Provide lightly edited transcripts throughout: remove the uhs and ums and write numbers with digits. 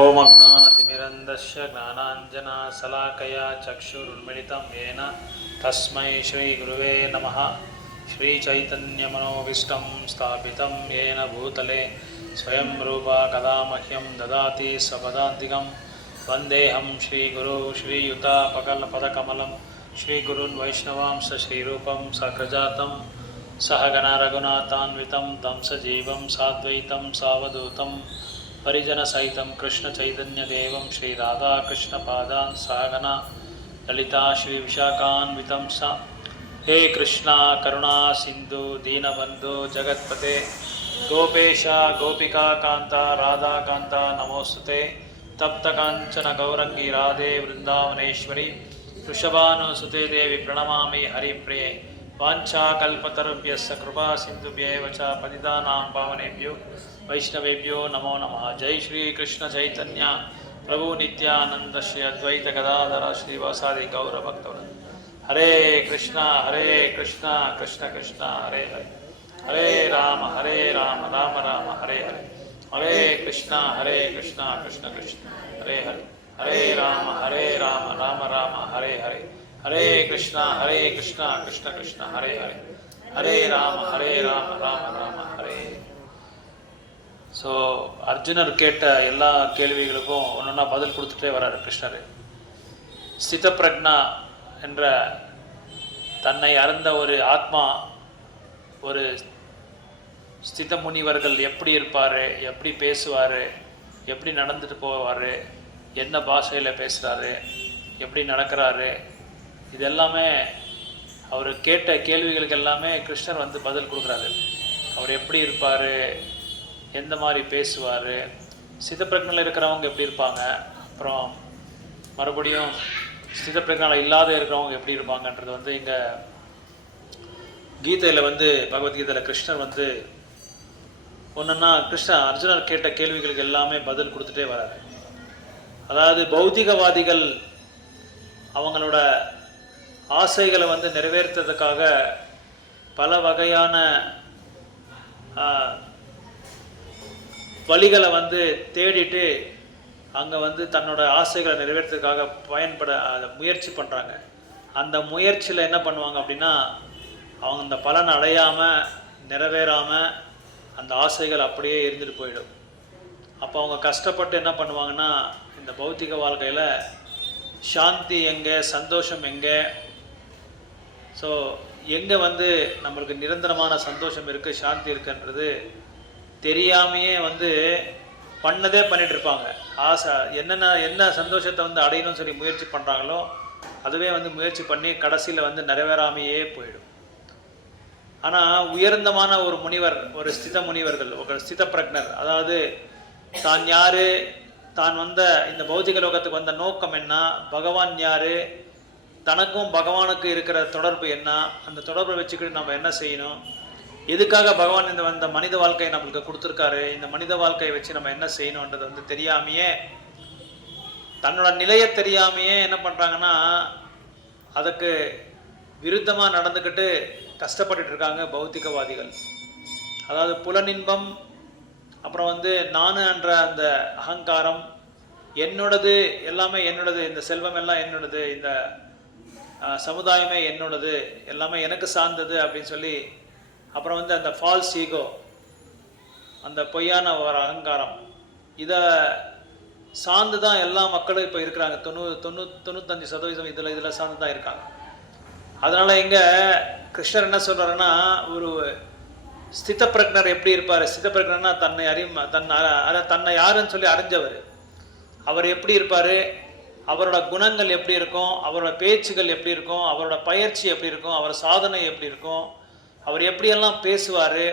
ओम अज्ञातिमिरन्दस्य ज्ञानाञ्जनशलाकया चक्षुरुन्मिलितं येन तस्मै श्रीगुरुवे नमः। श्रीचैतन्यमनोभीष्टं स्थापितं येन भूतले स्वयं रूपा कदा मह्यं ददाति स्वपदान्तिकं वन्देऽहं श्रीगुरो श्रीयुतापकल्पदकमलं श्रीगुरुन् वैष्णवांश श्रीरूपं सकृजातं सहगण रघुनाथान्वितं तं सजीवं साद्वैतं सावधूतं परिजन सहितं कृष्ण चैतन्य देवं श्री राधा कृष्ण पादान् सहगना ललिता श्री विशाखान्वितं स। हे कृष्णा करुणा सिंधु दीनबंधु जगत्पते गोपेशा गोपिका कांता राधा कांता नमोस्तुते। तप्त कांचन गौरंगी राधे वृंदावनेश्वरी वृषभानुसुते देवी प्रणमामि हरिप्रिये। वाञ्छाकल्पतरुभ्यश्च कृपा सिन्धुभ्येव च पतितानां पावनेभ्यो वैष्णवेभ्यो नमो नमः। जय श्री कृष्ण चैतन्य प्रभु नित्यानंद श्री अद्वैत गदाधर श्रीवासादि गौर भक्तवृंद। हरे कृष्णा कृष्ण कृष्ण हरे हरे, हरे राम राम राम हरे हरे, हरे कृष्णा कृष्ण कृष्ण हरे हरे, हरे राम राम राम हरे हरे, हरे कृष्णा कृष्ण कृष्ण हरे हरे, हरे राम राम राम हरे। ஸோ அர்ஜுனர் கேட்ட எல்லா கேள்விகளுக்கும் ஒன்றா பதில் கொடுத்துட்டே வர்றார் கிருஷ்ணர். ஸ்திதப்பிரக்னா என்ற தன்னை அறிந்த ஒரு ஆத்மா, ஒரு ஸ்தித முனிவர்கள் எப்படி இருப்பார், எப்படி பேசுவார், எப்படி நடந்துட்டு போவார், என்ன பாஷையில் பேசுகிறாரு, எப்படி நடக்கிறாரு, இது எல்லாமே அவர் கேட்ட கேள்விகளுக்கு எல்லாமே கிருஷ்ணர் வந்து பதில் கொடுக்குறாரு. அவர் எப்படி இருப்பார், எந்த மாதிரி பேசுவார், ஸ்திதப்பிரக்ஞையில் இருக்கிறவங்க எப்படி இருப்பாங்க, அப்புறம் மறுபடியும் ஸ்திதப்பிரக்ஞையில் இல்லாத இருக்கிறவங்க எப்படி இருப்பாங்கன்றது வந்து இங்கே கீதையில் வந்து பகவத்கீதையில் கிருஷ்ணர் வந்து ஒன்றுன்னா அர்ஜுனர் கேட்ட கேள்விகளுக்கு எல்லாமே பதில் கொடுத்துட்டே வராரு. அதாவது பௌத்திகவாதிகள் அவங்களோட ஆசைகளை வந்து நிறைவேற்றுறதுக்காக பல வகையான வழிகளை வந்து தேடிட்டு அங்கே வந்து தன்னோட ஆசைகளை நிறைவேற்றுறதுக்காக முயற்சி பண்ணுறாங்க. அந்த முயற்சியில் என்ன பண்ணுவாங்க அப்படின்னா, அவங்க அந்த பலன் அடையாமல் நிறைவேறாமல் அந்த ஆசைகள் அப்படியே இருந்துட்டு போயிடும். அப்போ அவங்க கஷ்டப்பட்டு என்ன பண்ணுவாங்கன்னா, இந்த பௌத்திக வாழ்க்கையில் சாந்தி எங்கே, சந்தோஷம் எங்கே, ஸோ எங்கே வந்து நம்மளுக்கு நிரந்தரமான சந்தோஷம் இருக்குது, சாந்தி இருக்குன்றது தெரியாமையே வந்து பண்ணதே பண்ணிகிட்டு இருப்பாங்க. ஆசை என்ன சந்தோஷத்தை வந்து அடையணும்னு சொல்லி முயற்சி பண்ணுறாங்களோ அதுவே வந்து முயற்சி பண்ணி கடைசியில் வந்து நிறைவேறாமையே போயிடும். ஆனால் உயர்ந்தமான ஒரு முனிவர், ஒரு ஸ்தித முனிவர்கள், ஒரு ஸ்தித பிரக்ஞர், அதாவது தான் யார், தான் வந்த இந்த பௌத்திக லோகத்துக்கு வந்த நோக்கம் என்ன, பகவான் யார், தனக்கும் பகவானுக்கு இருக்கிற தொடர்பு என்ன, அந்த தொடர்பை வச்சுக்கிட்டு நம்ம என்ன செய்யணும், எதுக்காக பகவான் இந்த மனித வாழ்க்கையை நம்மளுக்கு கொடுத்துருக்காரு, இந்த மனித வாழ்க்கையை வச்சு நம்ம என்ன செய்யணுன்றது வந்து தெரியாமையே, தன்னோட நிலையை தெரியாமையே என்ன பண்ணுறாங்கன்னா அதுக்கு விருத்தமாக நடந்துக்கிட்டு கஷ்டப்பட்டுட்டு இருக்காங்க பௌத்திகவாதிகள். அதாவது புலனின்பம், அப்புறம் வந்து நானு என்ற அந்த அகங்காரம், என்னோடது எல்லாமே என்னோடது, இந்த செல்வம் எல்லாம் என்னோடது, இந்த சமுதாயமே என்னோடது, எல்லாமே எனக்கு சார்ந்தது அப்படின்னு சொல்லி, அப்புறம் வந்து அந்த ஃபால்ஸ் ஈகோ, அந்த பொய்யான ஒரு அகங்காரம், இதை சார்ந்து தான் எல்லா மக்களும் இப்போ இருக்கிறாங்க. 95% இதில் சார்ந்து தான் இருக்காங்க. அதனால் இங்கே கிருஷ்ணர் என்ன சொல்கிறாருன்னா, ஒரு ஸ்தித பிரக்ஞர் எப்படி இருப்பார், ஸ்தித பிரக்ஞர்னா தன்னை யாருன்னு சொல்லி அறிஞ்சவர், அவர் எப்படி இருப்பார், அவரோட குணங்கள் எப்படி இருக்கும், அவரோட பேச்சுகள் எப்படி இருக்கும், அவரோட பயிற்சி எப்படி இருக்கும், அவர் சாதனை எப்படி இருக்கும், அவர் எப்படியெல்லாம் பேசுவார்,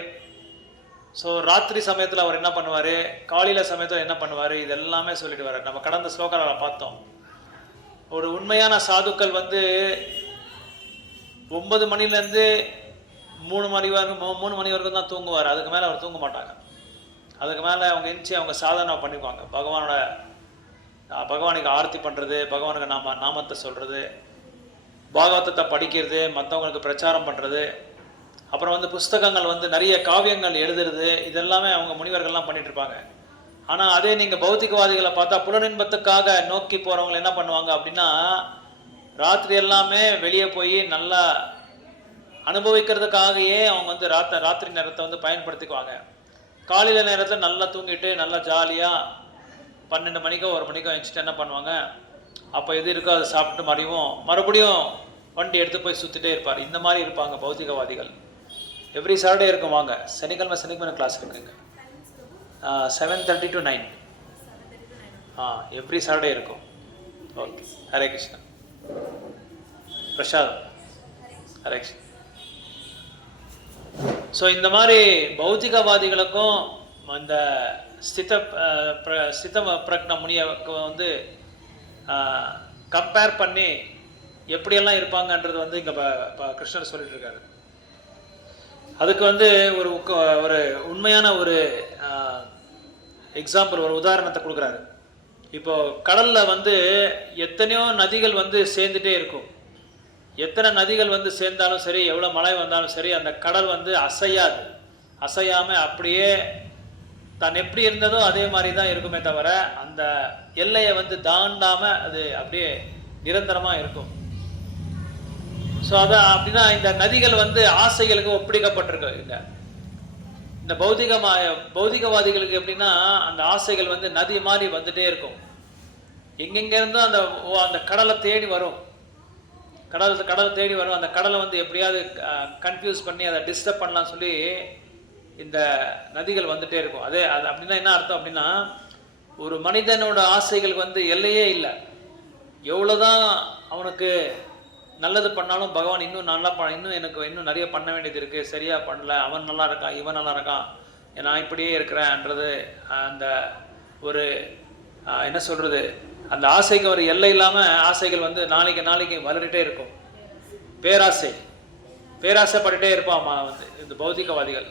ஸோ ராத்திரி சமயத்தில் அவர் என்ன பண்ணுவார், காலையில் சமயத்தில் என்ன பண்ணுவார், இது எல்லாமே சொல்லிட்டு வர்றார். நம்ம கடந்த ஸ்லோகத்தில் பார்த்தோம், ஒரு உண்மையான சாதுக்கள் வந்து 9 மணிலேருந்து 3 மணி வரைக்கும் தான் தூங்குவார். அதுக்கு மேலே அவர் தூங்க மாட்டாங்க. அதுக்கு மேலே அவங்க எந்திச்சு அவங்க சாதனை பண்ணிக்குவாங்க. பகவானுக்கு ஆர்த்தி பண்ணுறது, பகவானுக்கு நாமத்தை சொல்கிறது, பாகவதத்தை படிக்கிறது, மற்றவங்களுக்கு பிரச்சாரம் பண்ணுறது, அப்புறம் வந்து புஸ்தகங்கள் வந்து நிறைய காவியங்கள் எழுதுறது, இதெல்லாமே அவங்க முனிவர்கள்லாம் பண்ணிட்டு இருப்பாங்க. ஆனால் அதே நீங்கள் பௌத்திகவாதிகளை பார்த்தா புலனின்பத்துக்காக நோக்கி போகிறவங்க என்ன பண்ணுவாங்க அப்படின்னா, ராத்திரி எல்லாமே வெளியே போய் நல்லா அனுபவிக்கிறதுக்காகவே அவங்க வந்து ராத்திரி நேரத்தை வந்து பயன்படுத்திக்குவாங்க. காலையில் நேரத்தில் நல்லா தூங்கிட்டு நல்லா ஜாலியாக 12 மணிக்கோ 1 மணிக்கோ எழுந்துட்டு என்ன பண்ணுவாங்க, அப்போ எது இருக்கோ அதை சாப்பிட்டு மறுபடியும் வண்டி எடுத்து போய் சுற்றிட்டே இருப்பார். இந்த மாதிரி இருப்பாங்க பௌத்திகவாதிகள். எவ்ரி சாட்டர்டே இருக்கும், வாங்க சனிக்கிழமை கிளாஸ் இருக்குங்க. 7:30 to 9. எவ்ரி சாட்டர்டே இருக்கும். ஓகே, ஹரே கிருஷ்ணா. பிரசாத், ஹரே கிருஷ்ணா. ஸோ இந்த மாதிரி பௌத்திகவாதிகளுக்கும் இந்த ஸ்தித பிரக்ன முனியக்கு வந்து கம்பேர் பண்ணி எப்படியெல்லாம் இருப்பாங்கன்றது வந்து இங்கே கிருஷ்ணர் சொல்லிட்டு இருக்காரு. அதுக்கு வந்து ஒரு உண்மையான ஒரு எக்ஸாம்பிள், ஒரு உதாரணத்தை கொடுக்குறாரு. இப்போ கடலில் வந்து எத்தனையோ நதிகள் வந்து சேர்ந்துட்டே இருக்கும். எத்தனை நதிகள் வந்து சேர்ந்தாலும் சரி, எவ்வளோ மழை வந்தாலும் சரி, அந்த கடல் வந்து அசையாமல் அப்படியே தான் எப்படி இருந்ததோ அதே மாதிரி தான் இருக்குமே தவிர அந்த எல்லையை வந்து தாண்டாமல் அது அப்படியே நிரந்தரமாக இருக்கும். ஸோ அதான் அப்படின்னா இந்த நதிகள் வந்து ஆசைகளுக்கு ஒப்படைக்கப்பட்டிருக்கு. இந்த பௌதிகவாதிகளுக்கு எப்படின்னா அந்த ஆசைகள் வந்து நதி மாதிரி வந்துட்டே இருக்கும். எங்கெங்கிருந்தோ அந்த கடலை தேடி வரும். கடலை தேடி வரும். அந்த கடலை வந்து எப்படியாவது கன்ஃபியூஸ் பண்ணி அதை டிஸ்டர்ப் பண்ணலாம் சொல்லி இந்த நதிகள் வந்துட்டே இருக்கும். அது அப்படின்னா என்ன அர்த்தம் அப்படின்னா, ஒரு மனிதனோட ஆசைகள் வந்து எல்லையே இல்லை. எவ்வளோதான் அவனுக்கு நல்லது பண்ணாலும் பகவான் இன்னும் நல்லா இன்னும் நிறைய பண்ண வேண்டியது இருக்குது, சரியாக பண்ணல, அவன் நல்லா இருக்கான், இவன் நல்லா இருக்கான், நான் இப்படியே இருக்கிறேன்ன்றது அந்த ஒரு என்ன சொல்கிறது, அந்த ஆசைக்கு ஒரு எல்லை இல்லாமல் ஆசைகள் வந்து நாளைக்கு வளர்கிட்டே இருக்கும். பேராசைப்பட்டுட்டே இருப்பான் வந்து இந்த பௌதிகவாதிகள்.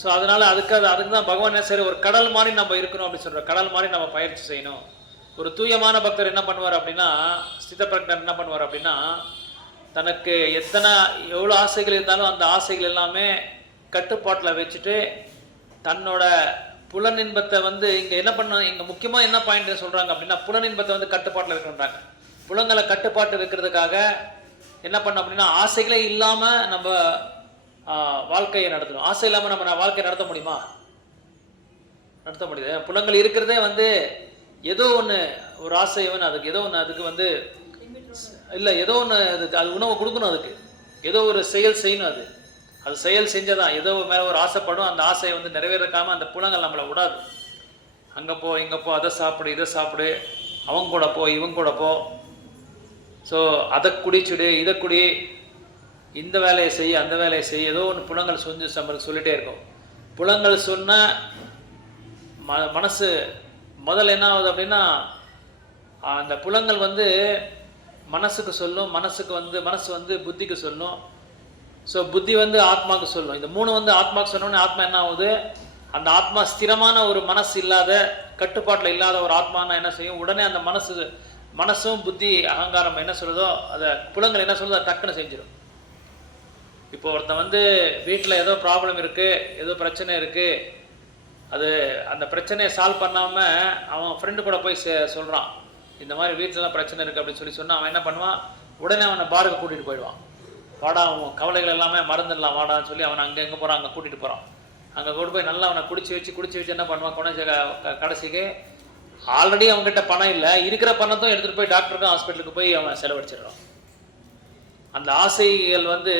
ஸோ அதனால் அதுக்கு தான் பகவான் சரி ஒரு கடல் மாதிரி நம்ம இருக்கணும் அப்படின்னு சொல்கிற, கடல் மாதிரி நம்ம பயிற்சி செய்யணும். ஒரு தூயமான பக்தர் என்ன பண்ணுவார் அப்படின்னா, ஸ்தித பிரக்னர் என்ன பண்ணுவார் அப்படின்னா, தனக்கு எவ்வளோ ஆசைகள் இருந்தாலும் அந்த ஆசைகள் எல்லாமே கட்டுப்பாட்டில் வச்சுட்டு தன்னோட புலனின்பத்தை வந்து இங்கே முக்கியமாக என்ன பாயிண்ட் சொல்கிறாங்க அப்படின்னா, புலனின்பத்தை வந்து கட்டுப்பாட்டில் வைக்கணுன்றாங்க. புலங்களை கட்டுப்பாட்டு வைக்கிறதுக்காக என்ன பண்ணோம் அப்படின்னா, ஆசைகளே இல்லாமல் நம்ம வாழ்க்கையை நடத்தணும். ஆசை இல்லாமல் நம்ம வாழ்க்கையை நடத்த முடியுமா? நடத்த முடியாது. புலங்கள் இருக்கிறதே வந்து ஏதோ ஒன்று ஒரு ஆசைவன் அதுக்கு வந்து இல்லை, ஏதோ ஒன்று அது உணவு கொடுக்கணும், அதுக்கு ஏதோ ஒரு செயல் செய்யணும். அது செயல் செஞ்சதான் ஏதோ மேலே ஒரு ஆசைப்படும். அந்த ஆசையை வந்து நிறைவேறாமல் அந்த புலங்கள் நம்மளை விடாது. அங்கே போ இங்கே போ, அதை சாப்பிடு இதை சாப்பிடு, அவங்க கூட போ இவங்க கூட போ, ஸோ அதை குடிச்சுடு இதை குடி, இந்த வேலையை செய்ய அந்த வேலையை செய்ய, ஏதோ ஒன்று புலங்கள் நம்மளுக்கு சொல்லிகிட்டே இருக்கும். புலங்கள் சொன்ன மனசு முதல்ல என்ன ஆகுது அப்படின்னா, அந்த புலங்கள் வந்து மனசுக்கு சொல்லும், மனசு வந்து புத்திக்கு சொல்லும், ஸோ புத்தி வந்து ஆத்மாவுக்கு சொல்லும். இந்த 3 வந்து ஆத்மாவுக்கு சொன்னோடனே ஆத்மா என்ன ஆகுது, அந்த ஆத்மா ஸ்திரமான ஒரு மனசு இல்லாத, கட்டுப்பாட்டில் இல்லாத ஒரு ஆத்மானா என்ன செய்யும், உடனே அந்த மனசும் புத்தி அகங்காரம் என்ன சொல்லுதோ, அதை புலங்கள் என்ன சொல்லுதோ அதை டக்குன்னு செஞ்சிடும். இப்போ ஒருத்தன் வந்து வீட்டில் ஏதோ ப்ராப்ளம் இருக்குது, ஏதோ பிரச்சனை இருக்குது, அந்த பிரச்சனையை சால்வ் பண்ணாமல் அவன் ஃப்ரெண்டு கூட போய் சொல்கிறான், இந்த மாதிரி வீட்டிலலாம் பிரச்சனை இருக்குது அப்படின்னு சொன்னால் அவன் என்ன பண்ணுவான், உடனே அவனை பாருக்கு கூட்டிகிட்டு போயிடுவான். வாடா, அவன் கவலைகள் எல்லாமே மறந்துடலாம் வாடான்னு சொல்லி அவனை எங்கே போகிறான் அங்கே கூட்டிகிட்டு போகிறான். அங்கே கொண்டு போய் நல்லா அவனை குடிச்சு வச்சு என்ன பண்ணுவான், கடைசிக்கு ஆல்ரெடி அவங்ககிட்ட பணம் இல்லை, இருக்கிற பணத்தும் எடுத்துகிட்டு போய் டாக்டருக்கும் ஹாஸ்பிட்டலுக்கு போய் அவன் செலவழிச்சிடுறான். அந்த ஆசைகள் வந்து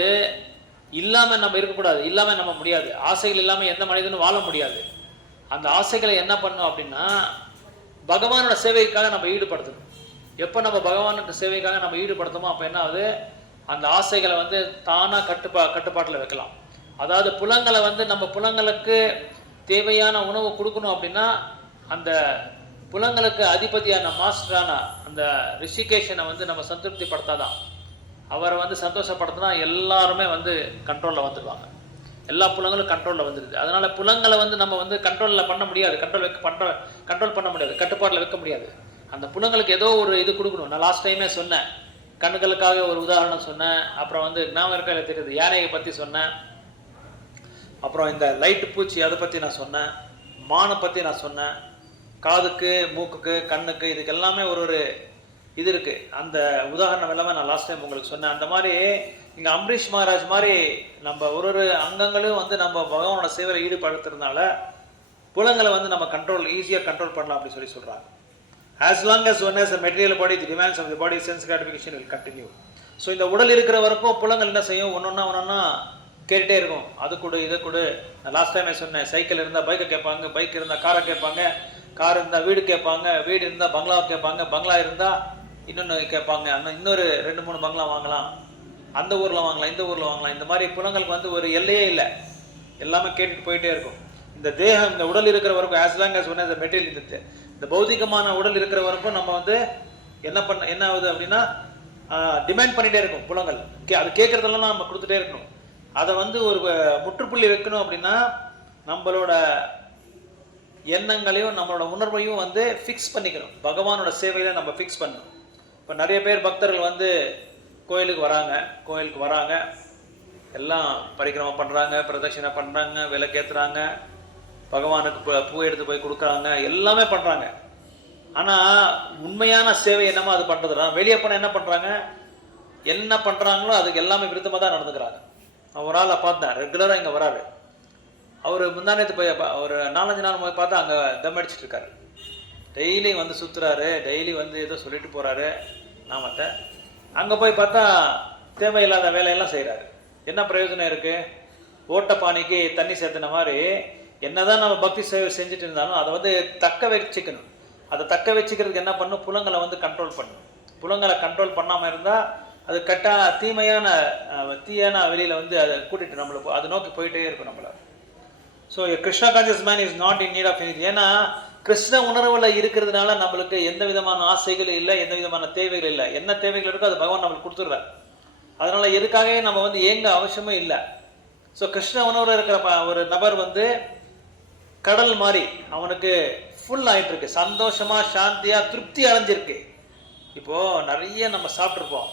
இல்லாமல் நம்ம இருக்கக்கூடாது, இல்லாமல் நம்ம முடியாது. ஆசைகள் இல்லாமல் எந்த மனிதனும் வாழ முடியாது. அந்த ஆசைகளை என்ன பண்ணணும் அப்படின்னா, பகவானோட சேவைக்காக நம்ம ஈடுபடுத்தணும். எப்போ நம்ம பகவானோட சேவைக்காக நம்ம ஈடுபடுத்தமோ அப்போ என்ன ஆகுது, அந்த ஆசைகளை வந்து தானாக கட்டுப்பாட்டில் வைக்கலாம். அதாவது புலங்களை வந்து நம்ம புலங்களுக்கு தேவையான உணவு கொடுக்கணும் அப்படின்னா, அந்த புலங்களுக்கு அதிபதியான மாஸ்டரான அந்த ரிஷிகேஷனை வந்து நம்ம சந்திருப்தி படுத்தாதான், அவரை வந்து சந்தோஷப்படுத்தினா எல்லாருமே வந்து கண்ட்ரோலில் வந்துடுவாங்க. எல்லா புலங்களும் கண்ட்ரோலில் வந்துடுது. அதனால் புலங்களை வந்து நம்ம வந்து கண்ட்ரோலில் பண்ண முடியாது, கண்ட்ரோல் பண்ண முடியாது, கட்டுப்பாட்டில் வைக்க முடியாது. அந்த புலங்களுக்கு ஏதோ ஒரு இது கொடுக்கணும். நான் லாஸ்ட் டைமே சொன்னேன், கண்களுக்காக ஒரு உதாரணம் சொன்னேன், அப்புறம் வந்து ஞாபகம் இருக்கா தெரியுது, யானையை பற்றி சொன்னேன், அப்புறம் இந்த லைட்டு பூச்சி அதை பற்றி நான் சொன்னேன், மானை பற்றி நான் சொன்னேன், காதுக்கு, மூக்குக்கு, கண்ணுக்கு, இதுக்கு எல்லாமே ஒரு ஒரு இது இருக்கு. அந்த உதாரணம் எல்லாமே நான் லாஸ்ட் டைம் உங்களுக்கு சொன்னேன். அந்த மாதிரி இங்கே அம்பரீஷ் மகாராஜ் மாதிரி நம்ம ஒரு ஒரு அங்கங்களையும் வந்து நம்ம பகவானோட சேவையில் ஈடுபடுத்துறதுனால புலங்களை வந்து நம்ம ஈஸியாக கண்ட்ரோல் பண்ணலாம் அப்படின்னு சொல்லி சொல்கிறாங்க. As long as one has a material body, the demands of the body sense gratification will continue. So இந்த உடல் இருக்கிற வரைக்கும் புலங்கள் என்ன செய்யும், ஒன்றொன்னா கேட்டுகிட்டே இருக்கும். அது கொடு, இதை கொடு. நான் லாஸ்ட் டைமே சொன்னேன், சைக்கிள் இருந்தால் பைக்கை கேட்பாங்க, பைக் இருந்தால் காரை கேட்பாங்க, கார் இருந்தால் வீடு கேட்பாங்க, வீடு இருந்தால் பங்களாவை கேட்பாங்க, பங்களா இருந்தால் இன்னொன்று கேட்பாங்க, இன்னொரு 2-3 பங்களா வாங்கலாம், அந்த ஊரில் வாங்கலாம், இந்த ஊரில் வாங்கலாம். இந்த மாதிரி புலங்களுக்கு வந்து ஒரு எல்லையே இல்லை, எல்லாமே கேட்டுட்டு போயிட்டே இருக்கும். இந்த தேகம், இந்த உடல் இருக்கிற வரைக்கும், as long as one has a material, இந்த பௌதிகமான உடல் இருக்கிற வரைக்கும் நம்ம வந்து என்ன ஆகுது அப்படின்னா டிமாண்ட் பண்ணிகிட்டே இருக்கும் புலங்கள். அது கேட்குறதெல்லாம் நம்ம கொடுத்துட்டே இருக்கணும். அதை வந்து ஒரு முற்றுப்புள்ளி வைக்கணும் அப்படின்னா நம்மளோட எண்ணங்களையும் நம்மளோட உணர்வையும் வந்து ஃபிக்ஸ் பண்ணிக்கணும். பகவானோட சேவையில் நம்ம ஃபிக்ஸ் பண்ணணும். இப்போ நிறைய பேர் பக்தர்கள் வந்து கோயிலுக்கு வராங்க, எல்லாம் பரிக்கிரமம் பண்ணுறாங்க, பிரதட்சணை பண்ணுறாங்க, விளக்கேற்றுறாங்க, பகவானுக்கு பூ எடுத்து போய் கொடுக்குறாங்க, எல்லாமே பண்ணுறாங்க. ஆனால் உண்மையான சேவை என்னமோ அது பண்ணுறதுனா வெளியே போனால் என்ன பண்ணுறாங்க, என்ன பண்ணுறாங்களோ அதுக்கு எல்லாமே விருத்தமாக தான் நடந்துக்கிறாங்க. ஒரு ஆளை பார்த்தேன், ரெகுலராக இங்கே வராரு. அவர் முந்தானத்து போய் ஒரு 4-5 நாள் போய் பார்த்தா அங்கே தம் அடிச்சுட்டு இருக்காரு. டெய்லி வந்து சுற்றுறாரு, டெய்லி வந்து ஏதோ சொல்லிட்டு போகிறாரு நாமத்தை. அங்கே போய் பார்த்தா தேவையில்லாத வேலையெல்லாம் செய்கிறாரு. என்ன பிரயோஜனம் இருக்குது? ஓட்டப்பானைக்கு தண்ணி சேர்த்துன மாதிரி என்னதான் நம்ம பக்தி சேவை செஞ்சுட்டு இருந்தாலும் அதை வந்து தக்க வச்சுக்கணும். அதை தக்க வச்சுக்கிறதுக்கு என்ன பண்ணணும், புலங்களை வந்து கண்ட்ரோல் பண்ணணும். புலங்களை கண்ட்ரோல் பண்ணாமல் இருந்தால் அது தீயான வெளியில் வந்து அதை கூட்டிகிட்டு நம்மளுக்கு அதை நோக்கி போயிட்டே இருக்கும் நம்மளை. So Krishna conscious man is not in need of any. ஏன்னா கிருஷ்ண உணர்வில் இருக்கிறதுனால நம்மளுக்கு எந்த விதமான ஆசைகள் இல்லை, எந்த விதமான தேவைகள் இல்லை. என்ன தேவைகள் இருக்கோ அது பகவான் நம்மளுக்கு கொடுத்துட்றாரு. அதனால் எதுக்காகவே நம்ம வந்து ஏங்க அவசியமே இல்லை. ஸோ கிருஷ்ண உணர்வில் இருக்கிற ஒரு நபர் வந்து கடல் மாதிரி அவனுக்கு ஃபுல் ஆகிட்டு இருக்கு, சந்தோஷமாக சாந்தியாக திருப்தி அடைஞ்சிருக்கு. இப்போது நிறைய நம்ம சாப்பிட்ருப்போம்.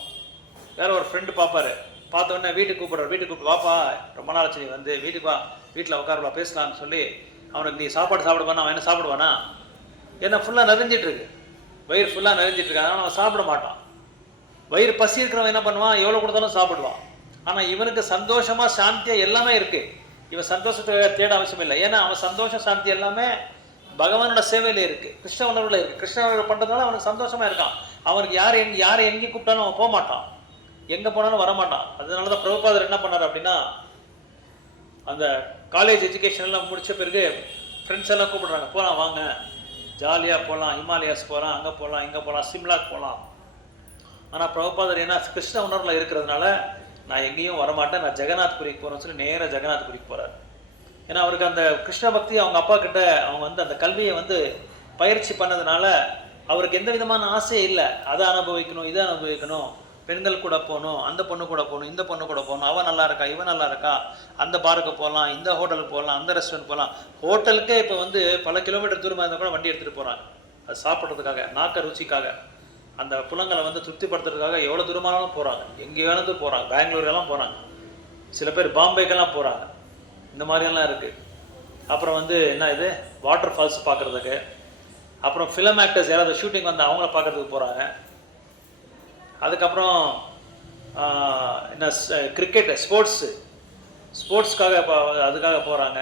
வேற ஒரு ஃப்ரெண்டு பார்ப்பாரு, பார்த்த உடனே வீட்டுக்கு கூப்பிட்டு வாப்பா, ரொம்ப நாள் ஆச்சு நீ வந்து வீட்டுக்கு வா, வீட்டில் உட்காரலாம் பேசலான்னு சொல்லி அவனுக்கு நீ சாப்பிடுவானா, அவன் என்ன சாப்பிடுவானா? ஏன்னா ஃபுல்லாக நிறைஞ்சிட்ருக்கு, வயிறு ஃபுல்லாக நிறைஞ்சிட்ருக்கு. அதனால் அவன் சாப்பிட மாட்டான். வயிறு பசி இருக்கிறவன் என்ன பண்ணுவான், எவ்வளோ கொடுத்தாலும் சாப்பிடுவான். ஆனால் இவனுக்கு சந்தோஷமாக சாந்தியாக எல்லாமே இருக்குது. இவன் சந்தோஷத்தை தேட அவசியம் இல்லை. ஏன்னா அவன் சந்தோஷம் சாந்தி எல்லாமே பகவானோட சேவையில் இருக்குது, கிருஷ்ண உணர்வில் இருக்குது. கிருஷ்ண உணர்வு பண்ணுறதுனால அவனுக்கு சந்தோஷமாக இருக்கான். அவனுக்கு யாரை எங்கே கூப்பிட்டாலும் அவன் போக மாட்டான், எங்கே போனாலும் வரமாட்டான். அதனால தான் பிரபுபாதர் என்ன பண்ணார் அப்படின்னா, அந்த காலேஜ் எஜுகேஷன்லாம் முடித்த பிறகு ஃப்ரெண்ட்ஸ் எல்லாம் கூப்பிடுறாங்க, போகலாம் வாங்க, ஜாலியாக போகலாம், ஹிமாலயாஸ் போகலாம், அங்கே போகலாம், இங்கே போகலாம், சிம்லாக்கு போகலாம். ஆனால் பிரபுபாதர் என்ன கிருஷ்ண உணர்வில் இருக்கிறதுனால நான் எங்கேயும் வரமாட்டேன், நான் ஜெகநாத்புரிக்கு போகிறேன்னு சொல்லி நேராக ஜெகநாத்புரிக்கு போகிறார். ஏன்னா அவருக்கு அந்த கிருஷ்ண பக்தி அவங்க அப்பா கிட்ட அவங்க வந்து அந்த கல்வியை வந்து பயிற்சி பண்ணதுனால அவருக்கு எந்த விதமான ஆசையே இல்லை. அதை அனுபவிக்கணும், இதை அனுபவிக்கணும், பெண்கள் கூட போகணும், அந்த பொண்ணு கூட போகணும், இந்த பொண்ணு கூட போகணும், அவன் நல்லா இருக்கா, இவன் நல்லா இருக்கா, அந்த பார்க்கு போகலாம், இந்த ஹோட்டலுக்கு போகலாம், அந்த ரெஸ்டாரண்ட் போகலாம். ஹோட்டலுக்கே இப்போ வந்து பல கிலோமீட்டர் தூரமாக இருந்தால் கூட வண்டி எடுத்துகிட்டு போகிறாங்க. அது சாப்பிட்றதுக்காக, நாக்க ருச்சிக்காக, அந்த புலங்களை வந்து திருப்திப்படுத்துறதுக்காக எவ்வளோ தூரமானாலும் போகிறாங்க, எங்கே வேணாலும் போகிறாங்க. பெங்களூருக்கெல்லாம் போகிறாங்க, சில பேர் பாம்பேக்கெல்லாம் போகிறாங்க. இந்த மாதிரியெல்லாம் இருக்குது. அப்புறம் வந்து என்ன இது வாட்டர் ஃபால்ஸ் பார்க்குறதுக்கு, அப்புறம் ஃபிலிம் ஆக்டர்ஸ் யாராவது ஷூட்டிங் வந்து அவங்கள பார்க்குறதுக்கு போகிறாங்க. அதுக்கப்புறம் என்ன கிரிக்கெட் ஸ்போர்ட்ஸ்க்காக அதுக்காக போகிறாங்க.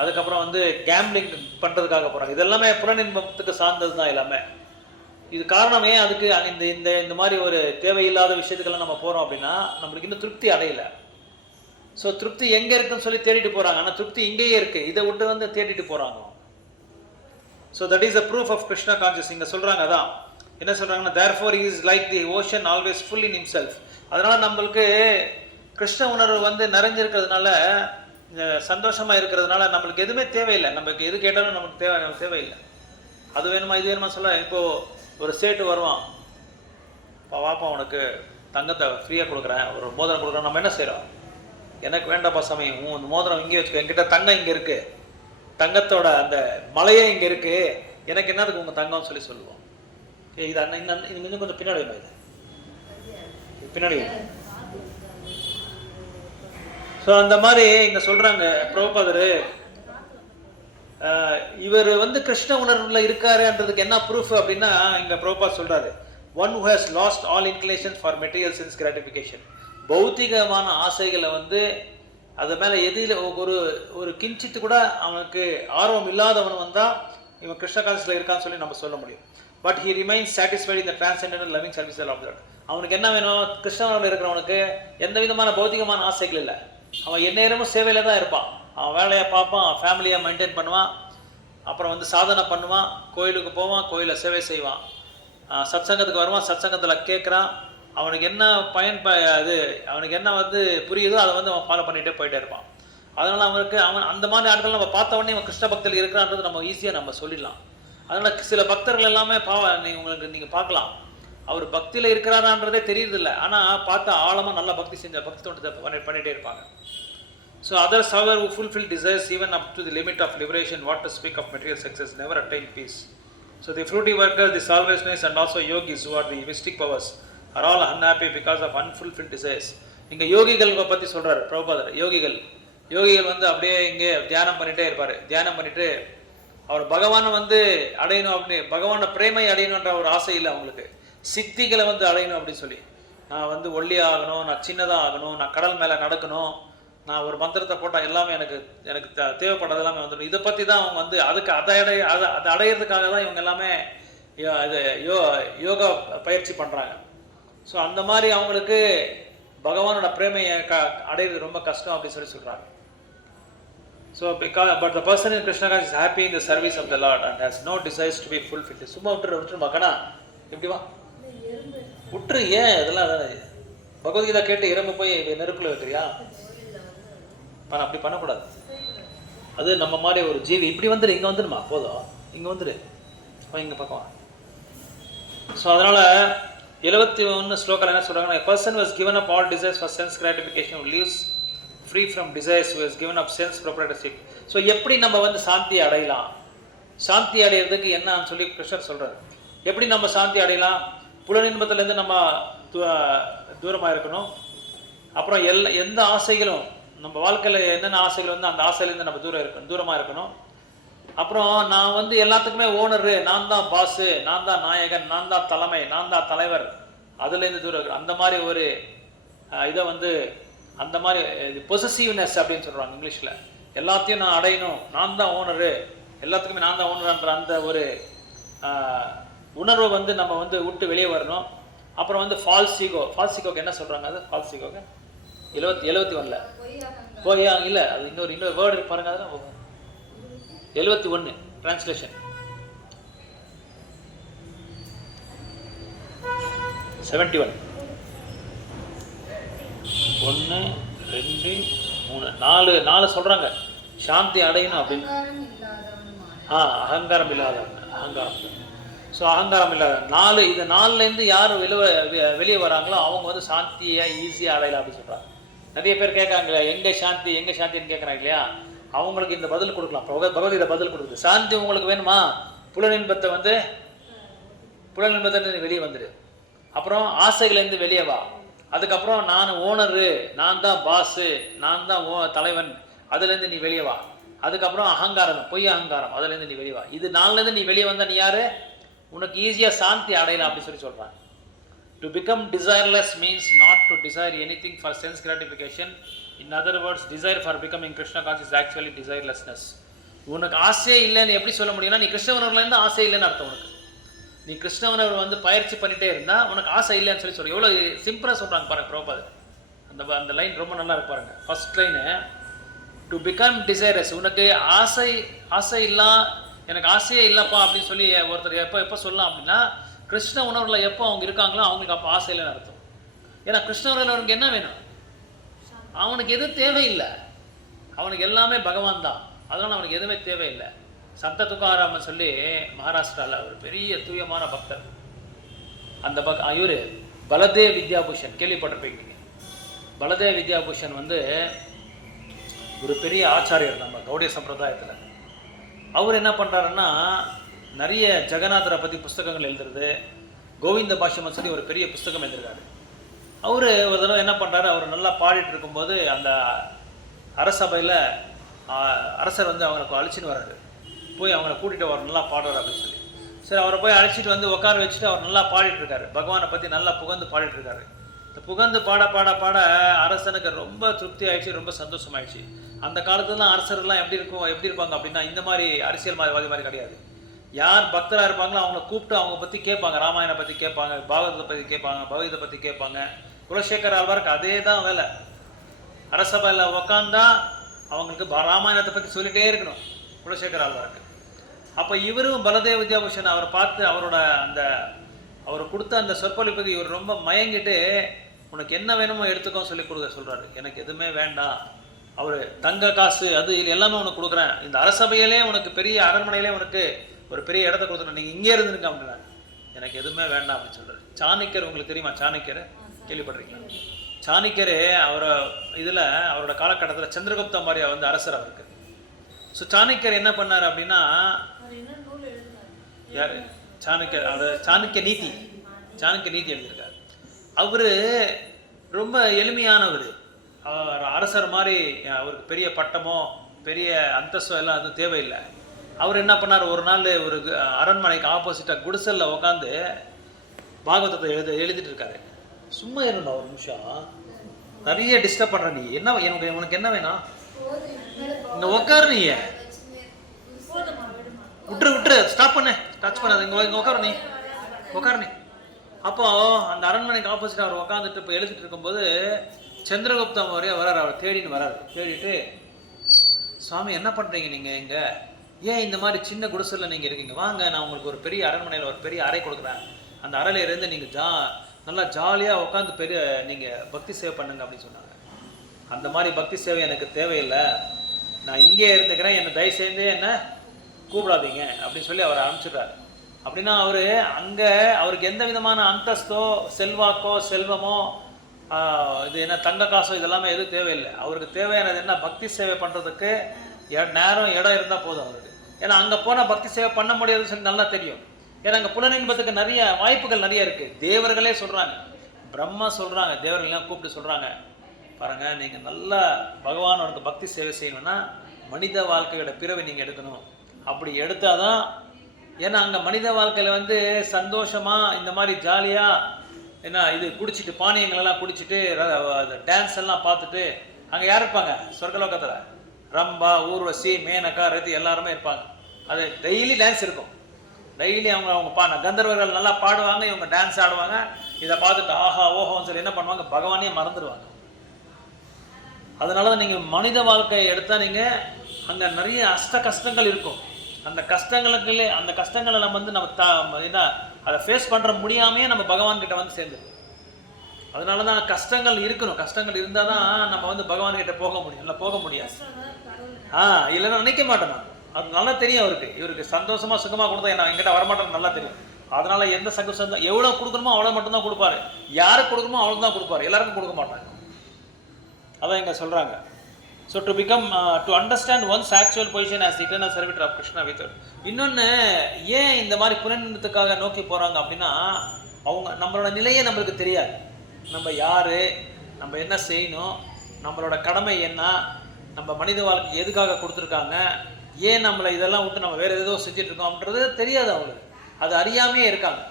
அதுக்கப்புறம் வந்து கேம்பிளிங் பண்ணுறதுக்காக போகிறாங்க. இதெல்லாமே புலனின்பத்துக்கு சார்ந்தது தான் எல்லாமே. இது காரணமே அதுக்கு இந்த மாதிரி ஒரு தேவையில்லாத விஷயத்துக்கெல்லாம் நம்ம போகிறோம் அப்படின்னா நம்மளுக்கு இன்னும் திருப்தி அடையலை. ஸோ திருப்தி எங்கே இருக்குன்னு சொல்லி தேடிட்டு போகிறாங்க. ஆனால் திருப்தி இங்கேயே இருக்குது, இதை விட்டு வந்து தேடிட்டு போகிறாங்க. So that is the proof of Krishna conscious. இங்கே சொல்கிறாங்க, அதான் என்ன சொல்கிறாங்கன்னா, therefore he is like the ocean always full in himself. அதனால் நம்மளுக்கு கிருஷ்ண உணர்வு வந்து நிறைஞ்சிருக்கிறதுனால, சந்தோஷமாக இருக்கிறதுனால நம்மளுக்கு எதுவுமே தேவையில்லை. நமக்கு எது கேட்டாலும் நமக்கு தேவையில்லை. அது வேணுமா இது வேணுமா சொல்ல. இப்போது ஒரு சேட்டு வருவான், வாப்பா உனக்கு தங்கத்தை ஃப்ரீயாக கொடுக்குறேன், ஒரு மோதிரம் கொடுக்குறேன். நம்ம என்ன செய்கிறோம், எனக்கு வேண்டாப்பா சாமி, இந்த மோதிரம் இங்கே வச்சுக்கோ, என்கிட்ட தங்கம் இங்கே இருக்குது, தங்கத்தோட அந்த மலையே இங்கே இருக்குது, எனக்கு என்னதுக்கு உங்கள் தங்கம்னு சொல்லுவோம். இது இன்னும் கொஞ்சம் பின்னாடி இது பின்னாடி. ஸோ அந்த மாதிரி இங்கே சொல்கிறாங்க பிரபுபாதர், இவர் வந்து கிருஷ்ண உணர்வுல இருக்காருன்றதுக்கு என்ன ப்ரூஃப் அப்படின்னா இங்க பிரபுபா சொல்றாரு, one who has lost all inclination for material sense gratification. பௌத்திகமான ஆசைகளை வந்து அது மேலே எதில் ஒரு ஒரு கிஞ்சித்து கூட அவனுக்கு ஆர்வம் இல்லாதவன் வந்தால் இவன் கிருஷ்ண கான்சியஸில் இருக்கான்னு சொல்லி நம்ம சொல்ல முடியும். But he remains satisfied in the transcendental loving service of God. அவனுக்கு என்ன வேணும்? கிருஷ்ணனில் இருக்கிறவனுக்கு எந்த விதமான பௌத்திகமான ஆசைகள் இல்லை. அவன் எந்நேரமும் சேவையில் தான் இருப்பான். அவன் வேலையை பார்ப்பான், ஃபேமிலியை மெயின்டைன் பண்ணுவான், அப்புறம் வந்து சாதனை பண்ணுவான், கோயிலுக்கு போவான், கோயிலில் சேவை செய்வான், சத்சங்கத்துக்கு வருவான், சத்சங்கத்தில் கேட்குறான். அவனுக்கு என்ன அது அவனுக்கு என்ன வந்து புரியுதோ அதை வந்து அவன் ஃபாலோ பண்ணிகிட்டே போயிட்டே இருப்பான். அதனால் அவன் அந்த மாதிரி ஆட்கள் நம்ம பார்த்த உடனே இவன் கிருஷ்ண பக்தர்கள் இருக்கிறான்றது நம்ம ஈஸியாக நம்ம சொல்லிடலாம். அதனால் சில பக்தர்கள் எல்லாமே நீங்கள் பார்க்கலாம், அவர் பக்தியில் இருக்கிறாரான்றதே தெரியுறதில்ல, ஆனால் பார்த்தா ஆழமாக நல்ல பக்தி செஞ்ச பக்தி தோட்டத்தை பண்ணிகிட்டே இருப்பாங்க. So others however who fulfill desires even up to the limit of liberation, what to speak of material success, never attain peace. So the fruity workers, the salvationists and also yogis who are the mystic powers are all unhappy because of unfulfilled desires. இங்கே யோகிகள் பற்றி சொல்கிறார் பிரபுபாதர். யோகிகள் வந்து அப்படியே இங்கே தியானம் பண்ணிகிட்டே இருப்பார். தியானம் பண்ணிவிட்டு அவர் பகவானை வந்து அடையணும் அப்படின்னு, பகவானை பிரேமை அடையணுன்ற ஒரு ஆசை இல்லை அவங்களுக்கு, சித்திகளை வந்து அடையணும் அப்படின்னு சொல்லி. நான் வந்து ஒல்லியாக ஆகணும், நான் சின்னதாக ஆகணும், நான் கடல் மேலே நடக்கணும், நான் ஒரு மந்திரத்தை போட்டால் எல்லாமே எனக்கு தேவைப்பட்டது எல்லாமே வந்துடும். இதை பற்றி தான் அவங்க வந்து அதுக்கு அதை அடையிறதுக்காக தான் இவங்க எல்லாமே இது யோகா பயிற்சி பண்ணுறாங்க. ஸோ அந்த மாதிரி அவங்களுக்கு பகவானோட பிரேமையை அடையிறது ரொம்ப கஷ்டம் அப்படின்னு சொல்லி சொல்கிறாங்க. So but the person in Krishna consciousness is happy in the service of the Lord and has no desires to be fulfilled. சும்மா விட்டுரு மக்கனா, எப்படி வா விட்டுரு. ஏன் இதெல்லாம் பகவத்கீதா கேட்டு இறம்பு போய் நெருப்புல வைக்கிறியா? அப்படி பண்ணக்கூடாது. அது நம்ம மாதிரி ஒரு ஜீவி. இப்படி வந்துடு, இங்கே வந்துடுமா, போதும், இங்கே வந்துடு, இங்கே பக்கம். ஸோ அதனால் 71 ஸ்லோக்கில் என்ன சொல்கிறாங்கன்னா, a person was given up all desires for sense gratification who lives free from desires, who has given up sense proprietorship. So எப்படி நம்ம வந்து சாந்தி அடையலாம்? சாந்தி அடையிறதுக்கு என்னன்னு சொல்லி கிருஷ்ணர் சொல்கிறார். எப்படி நம்ம சாந்தி அடையலாம்? புலனின்பத்துலேருந்து நம்ம தூரமாக இருக்கணும். அப்புறம் எந்த ஆசைகளும் நம்ம வாழ்க்கையில் என்னென்ன ஆசைகள் வந்து அந்த ஆசையிலேருந்து நம்ம தூரமாக இருக்கணும். அப்புறம் நான் வந்து எல்லாத்துக்குமே ஓனரு, நான் தான் பாஸு, நான் தான் நாயகன், நான் தான் தலைமை, நான் தான் தலைவர், அதுலேருந்து தூரம் இருக்கிறோம். அந்த மாதிரி ஒரு இதை வந்து அந்த மாதிரி பொசசிவ்னஸ் அப்படின்னு சொல்கிறாங்க இங்கிலீஷில். எல்லாத்தையும் நான் அடையணும், நான் தான் ஓனரு, எல்லாத்துக்குமே நான் தான் ஓனருன்ற அந்த ஒரு உணர்வை வந்து நம்ம வந்து விட்டு வெளியே வரணும். அப்புறம் வந்து ஃபால்ஸ் ஈகோக்கு என்ன சொல்கிறாங்க? அது ஃபால்ஸ் ஈகோக்கு 71 போயா இல்லை, அது இன்னொரு வேர்டு பாருங்க, அதெல்லாம் 71 டிரான்ஸ்லேஷன் 71 1 2 3 4 சொல்றாங்க சாந்தி அடையணும் அப்படின்னு. அகங்காரம் இல்லாதவங்க, ஸோ அகங்காரம் இல்லாத 4. இது 4லேருந்து யார் வெளியே வராங்களோ அவங்க வந்து சாந்தியை ஈஸியாக அடையலாம் அப்படின்னு சொல்கிறாங்க. நிறைய பேர் கேட்குறாங்களே, எங்கே சாந்தின்னு கேட்குறாங்க இல்லையா? அவங்களுக்கு இந்த பதில் கொடுக்கலாம். பகவத்கீதை பதில் கொடுக்குது. சாந்தி உங்களுக்கு வேணுமா? புலனின்பத்தை வெளியே வந்துடு. அப்புறம் ஆசைகள்லேருந்து வெளியே வா. அதுக்கப்புறம் நான் ஓனரு, நான் தான் பாஸு, நான் தான் தலைவன், அதுலேருந்து நீ வெளியே வா. அதுக்கப்புறம் அகங்காரம், பொய் அகங்காரம், அதுலேருந்து நீ வெளியே வா. இது 4லேருந்து நீ வெளியே வந்தால் நீ யார்? உனக்கு ஈஸியாக சாந்தி அடையலாம் அப்படின்னு சொல்லி சொல்கிறாங்க. To become desireless means not to desire anything for sense gratification. In other words, desire for becoming Krishna conscious is actually desirelessness. உனக்கு ஆசையே இல்லைன்னு எப்படி சொல்ல முடியும்னா, நீ கிருஷ்ண உணர்வுலேருந்து ஆசை இல்லைன்னு அர்த்தம். உனக்கு நீ கிருஷ்ண உணர்வு வந்து பயிற்சி பண்ணிகிட்டே இருந்தால் உனக்கு ஆசை இல்லைன்னு சொல்லி சொல்கிறேன். எவ்வளோ சிம்பிளாக சொல்கிறாங்க பாருங்க பிரபுபாதர். அந்த லைன் ரொம்ப நல்லா இருக்கு பாருங்க. First line, to become desirous. உனக்கு ஆசை இல்லை, எனக்கு ஆசையே இல்லைப்பா அப்படின்னு சொல்லி ஒருத்தர் எப்போ சொல்லலாம் அப்படின்னா, கிருஷ்ண உணர்வில் எப்போ அவங்க இருக்காங்களோ அவங்களுக்கு அப்போ ஆசை இல்லைன்னு அர்த்தம். ஏன்னா கிருஷ்ண உணர்வில் அவனுக்கு என்ன வேணும்? அவனுக்கு எதுவும் தேவையில்லை, அவனுக்கு எல்லாமே பகவான் தான். அதனால் அவனுக்கு எதுவுமே தேவையில்லை. சந்த துக்காராமன் சொல்லி மகாராஷ்டிராவில் ஒரு பெரிய தூயமான பக்தர். அந்த இவர் பலதேவ் வித்யாபூஷன் கேள்விப்பட்டிருப்பீங்க. பலதேவ் வித்யாபூஷன் வந்து ஒரு பெரிய ஆச்சாரியர் நம்ம கௌடிய சம்பிரதாயத்தில். அவர் என்ன பண்ணுறாருன்னா, நிறைய ஜெகநாதரை பற்றி புஸ்தகங்கள் எழுதுறது, கோவிந்த பாஷ்யம் சொல்லி ஒரு பெரிய புஸ்தகம் எழுதிருக்காரு. அவர் ஒரு தடவை என்ன பண்ணுறாரு, அவர் நல்லா பாடிட்டு இருக்கும்போது அந்த அரசபையில் அரசர் வந்து அவங்களுக்கு அழிச்சின்னு வர்றாரு. போய் அவங்கள கூட்டிகிட்டு அவர் நல்லா பாடுவார் அப்படின்னு சொல்லி. சரி, அவரை போய் அழைச்சிட்டு வந்து உட்கார வச்சுட்டு அவர் நல்லா பாடிட்டு இருக்காரு, பகவானை பற்றி நல்லா புகழ்ந்து பாடிட்டு இருக்காரு. இந்த புகழ்ந்து பாட பாட பாட அரசனுக்கு ரொம்ப திருப்தி ஆயிடுச்சு, ரொம்ப சந்தோஷமாயிடுச்சு. அந்த காலத்துலலாம் அரசர்லாம் எப்படி இருப்பாங்க அப்படின்னா, இந்த மாதிரி அரசியல்வாதி மாதிரி கிடையாது. யார் பக்தராக இருப்பாங்களோ அவங்கள கூப்பிட்டு அவங்க பற்றி கேட்பாங்க, ராமாயணை பற்றி கேட்பாங்க, பாகவதத்தை பற்றி கேட்பாங்க, பகவதை பற்றி கேட்பாங்க. குலசேகர ஆழ்வாருக்கு அதே தான் வேலை. அரசபையில் உக்காந்தா அவங்களுக்கு ராமாயணத்தை பற்றி சொல்லிகிட்டே இருக்கணும் குலசேகர ஆழ்வாருக்கு. அப்போ இவரும் பலதேவ வித்யாபூஷன் அவரை பார்த்து அவர் கொடுத்த அந்த சொற்பொழிப்புக்கு இவர் ரொம்ப மயங்கிட்டு, உனக்கு என்ன வேணுமோ எடுத்துக்கோன்னு சொல்லி சொல்கிறாரு. எனக்கு எதுவுமே வேண்டாம், அவர் தங்க காசு அது இது எல்லாமே உனக்கு கொடுக்குறேன், இந்த அரசபையிலே உனக்கு பெரிய அரண்மனையிலே உனக்கு ஒரு பெரிய இடத்த கொடுத்துருங்க, நீங்கள் இங்கே இருந்துருங்க அப்படின்னா, எனக்கு எதுவுமே வேண்டாம் அப்படின்னு சொல்கிறார். சாணக்கியர் உங்களுக்கு தெரியுமா? சாணக்கியர் கேள்விப்படுறீங்களா? சாணக்கியர் அவரோட காலகட்டத்தில் சந்திரகுப்த மௌரியா வந்து அரசர் அவருக்கு. ஸோ சாணக்கியர் என்ன பண்ணார் அப்படின்னா, யார் சாணக்கியர்? சாணக்கிய நீதி எழுதியிருக்கார். அவர் ரொம்ப எளிமையானவர். அரசர் மாதிரி அவருக்கு பெரிய பட்டமோ பெரிய அந்தஸ்தோ எல்லாம் அதுவும் தேவையில்லை. அவர் என்ன பண்ணார், ஒரு நாள் ஒரு அரண்மனைக்கு ஆப்போசிட்டாக குடிசலில் உட்காந்து பாகவதத்தை எழுதிட்டு இருக்காரு. சும்மா இருந்தா ஒரு நிமிஷம், நிறைய டிஸ்டர்ப் பண்ணுற நீ என்ன, உனக்கு என்ன வேணும், இங்கே உட்காரு, நீ விட்டுரு ஸ்டாப் பண்ணு, டச் பண்ணாது, இங்கே உட்காரு நீ. அப்போ அந்த அரண்மனைக்கு ஆப்போசிட் அவர் உட்காந்துட்டு இப்போ எழுதிட்டு இருக்கும்போது சந்திரகுப்த மௌரியா வராரு, அவர் தேடிட்டு, சுவாமி என்ன பண்ணுறீங்க நீங்கள் இங்கே, ஏன் இந்த மாதிரி சின்ன குடிசலில் நீங்கள் இருக்கீங்க, வாங்க நான் உங்களுக்கு ஒரு பெரிய அரண்மனையில் ஒரு பெரிய அறை கொடுக்குறேன், அந்த அறையிலேருந்து நீங்கள் நல்லா ஜாலியாக உட்காந்து நீங்கள் பக்தி சேவை பண்ணுங்க அப்படின்னு சொன்னாங்க. அந்த மாதிரி பக்தி சேவை எனக்கு தேவையில்லை, நான் இங்கே இருந்துக்கிறேன், என்னை தயவு செய்து என்ன கூப்பிடாதீங்க அப்படின்னு சொல்லி அவர் அனுப்பிச்சிடுறாரு. அப்படின்னா அவருக்கு எந்த விதமான அந்தஸ்தோ செல்வாக்கோ செல்வமோ இது என்ன தங்க காசோ இதெல்லாமே எதுவும் தேவையில்லை. அவருக்கு தேவையானது என்ன, பக்தி சேவை பண்ணுறதுக்கு நேரம் இடம் இருந்தால் போதும் அவருக்கு. ஏன்னா அங்கே போனால் பக்தி சேவை பண்ண முடியாதுன்னு சொல்லி நல்லா தெரியும். ஏன்னா அங்கே புலனின்பத்துக்கு நிறைய வாய்ப்புகள் நிறைய இருக்குது. தேவர்களே சொல்கிறாங்க, பிரம்மா சொல்கிறாங்க, தேவர்கள்லாம் கூப்பிட்டு சொல்கிறாங்க, பாருங்கள் நீங்கள் நல்லா பகவானோட பக்தி சேவை செய்யணும்னா மனித வாழ்க்கையோட பிறவை நீங்கள் எடுக்கணும். அப்படி எடுத்தால் தான், ஏன்னா அங்கே மனித வாழ்க்கையில் வந்து சந்தோஷமாக இந்த மாதிரி ஜாலியாக என்ன இது குடிச்சிட்டு பானியங்களெல்லாம் குடிச்சிட்டு டான்ஸ் எல்லாம் பார்த்துட்டு அங்கே யார் இருப்பாங்க, சொர்க்கலோகத்தில் ரம்பா, ஊர்வசி, மேனகா, ரதி எல்லாருமே இருப்பாங்க. அது டெய்லி டான்ஸ் இருக்கும். டெய்லி அவங்க கந்தர்வர்கள் நல்லா பாடுவாங்க, இவங்க டான்ஸ் ஆடுவாங்க. இதை பார்த்துட்டு ஆஹா ஓஹோன்னு சொல்லி என்ன பண்ணுவாங்க, பகவானே மறந்துடுவாங்க. அதனால தான் நீங்கள் மனித வாழ்க்கையை எடுத்தால் நீங்கள் அங்கே நிறைய கஷ்டங்கள் இருக்கும். அந்த கஷ்டங்களை நம்ம என்ன அதை ஃபேஸ் பண்ணுற முடியாமையே நம்ம பகவான்கிட்ட வந்து சேர்ந்துடும். அதனால தான் கஷ்டங்கள் இருக்கணும். கஷ்டங்கள் இருந்தால் தான் நம்ம பகவான்கிட்ட போக முடியும், இல்லை போக முடியாது. இல்லைன்னா நினைக்க மாட்டேன் நான். அது நல்லா தெரியும் இவருக்கு சந்தோஷமாக சுகமாக கொடுத்தா நான் என்கிட்ட வரமாட்டேன்னு நல்லா தெரியும். அதனால எந்த சந்தோஷம் எவ்வளோ கொடுக்கணுமோ அவ்வளோ மட்டும்தான் கொடுப்பாரு. யாருக்கு கொடுக்கணுமோ அவ்வளோ தான் கொடுப்பாரு, எல்லாருக்கும் கொடுக்க மாட்டாங்க. அதான் இங்கே சொல்கிறாங்க. So to understand one's actual position as eternal servitor of Krishna with. இன்னொன்று ஏன் இந்த மாதிரி புலனின்பத்துக்காக நோக்கி போகிறாங்க அப்படின்னா, நம்மளோட நிலையே நம்மளுக்கு தெரியாது. நம்ம யார், நம்ம என்ன செய்யணும், நம்மளோட கடமை என்ன, நம்ம மனித வாழ்க்கை எதுக்காக கொடுத்துருக்காங்க, ஏன் நம்மளை இதெல்லாம் விட்டு நம்ம வேறு ஏதோ செஞ்சிட்ருக்கோம் அப்படின்றது தெரியாது அவங்களுக்கு. அது அறியாமையே இருக்காங்க.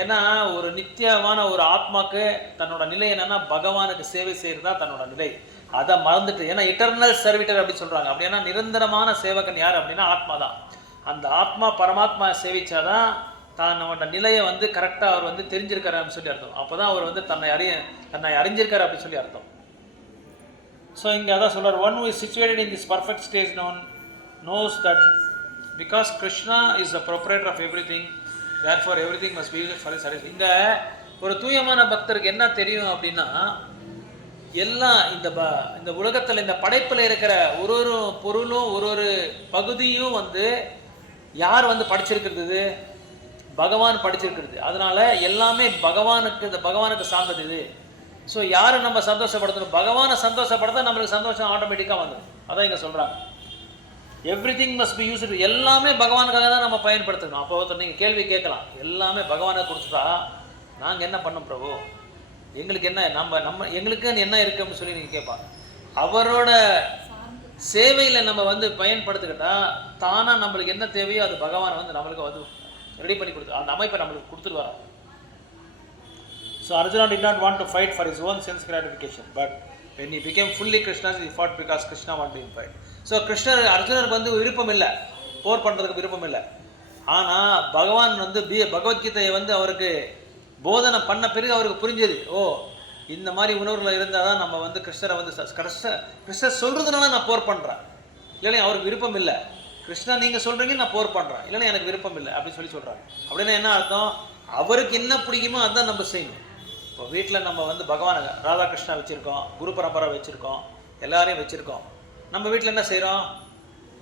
ஏன்னா ஒரு நித்தியமான ஒரு ஆத்மாக்கு தன்னோட நிலை என்னன்னா பகவானுக்கு சேவை செய்கிறதா தன்னோட நிலை. அதை மறந்துட்டு, ஏன்னா இட்டர்னல் சர்வீட்டர் அப்படின்னு சொல்கிறாங்க. அப்படின்னா நிரந்தரமான சேவகன் யார் அப்படின்னா ஆத்மா தான். அந்த ஆத்மா பரமாத்மா சேவிச்சாதான் தன்னோட நிலையை கரெக்டாக அவர் தெரிஞ்சிருக்காரு அப்படின்னு சொல்லி அர்த்தம். அப்போ தான் அவர் தன்னை அறிஞ்சிருக்காரு அப்படின்னு சொல்லி அர்த்தம். ஸோ இங்கே அதான் சொல்கிறார், one who is situated in this perfect stage knows that because Krishna is the proprietor of everything, therefore everything must be used for his service. இந்த ஒரு தூயமான பக்தருக்கு என்ன தெரியும் அப்படின்னா, எல்லாம் இந்த உலகத்தில் இந்த படைப்பில் இருக்கிற ஒரு பொருளும் ஒரு பகுதியும் யார் படிச்சிருக்கிறது, பகவான் படிச்சிருக்கிறது. அதனால எல்லாமே பகவானுக்கு சார்ந்தது இது. ஸோ யாரை நம்ம சந்தோஷப்படுத்தணும், பகவானை சந்தோஷப்படுத்த நம்மளுக்கு சந்தோஷம் ஆட்டோமேட்டிக்காக வந்துடும். அதான் இங்கே சொல்கிறாங்க, எவ்ரிதிங் மஸ்ட் பி யூஸ்டு. எல்லாமே பகவானுக்காக தான் நம்ம பயன்படுத்தணும். அப்போ நீங்கள் கேள்வி கேட்கலாம், எல்லாமே பகவானுக்கு கொடுத்துட்டா நாங்கள் என்ன பண்ணோம் பிரபு, எங்களுக்கு என்ன எங்களுக்கு என்ன இருக்குது அப்படின்னு சொல்லி நீங்கள் கேட்பாங்க. அவரோட சேவையில் நம்ம வந்து பயன்படுத்திக்கிட்டா தானாக நம்மளுக்கு என்ன தேவையோ அது பகவான் வந்து நம்மளுக்கு வந்து ரெடி பண்ணி கொடுத்து அந்த அமைப்பை நம்மளுக்கு கொடுத்துருவார். So Arjuna did not want to fight for his own sense gratification, but when he became fully Krishna's, he fought because Krishna wanted him to fight. So கிருஷ்ணர் அர்ஜுனருக்கு வந்து விருப்பம் இல்லை, போர் பண்ணுறதுக்கு விருப்பம் இல்லை. ஆனால் பகவான் வந்து பகவத்கீதையை வந்து அவருக்கு போதனை பண்ண பிறகு அவருக்கு புரிஞ்சது, ஓ இந்த மாதிரி உணர்வுகள் இருந்தால் தான் நம்ம வந்து கிருஷ்ணரை வந்து கிருஷ்ணர் சொல்கிறதுனால நான் போர் பண்ணுறேன், இல்லைன்னா அவருக்கு விருப்பம் இல்லை. கிருஷ்ணா நீங்கள் சொல்கிறீங்க நான் போர் பண்ணுறேன், இல்லைன்னா எனக்கு விருப்பம் இல்லை அப்படின்னு சொல்கிறாங்க. அப்படின்னா என்ன அர்த்தம்? அவருக்கு என்ன பிடிக்குமோ அதுதான் நம்ம செய்யணும். இப்போ வீட்டில் நம்ம வந்து பகவானை ராதாகிருஷ்ணா வச்சுருக்கோம், குரு பரம்பரை வச்சுருக்கோம், எல்லாரையும் வச்சுருக்கோம். நம்ம வீட்டில் என்ன செய்கிறோம்?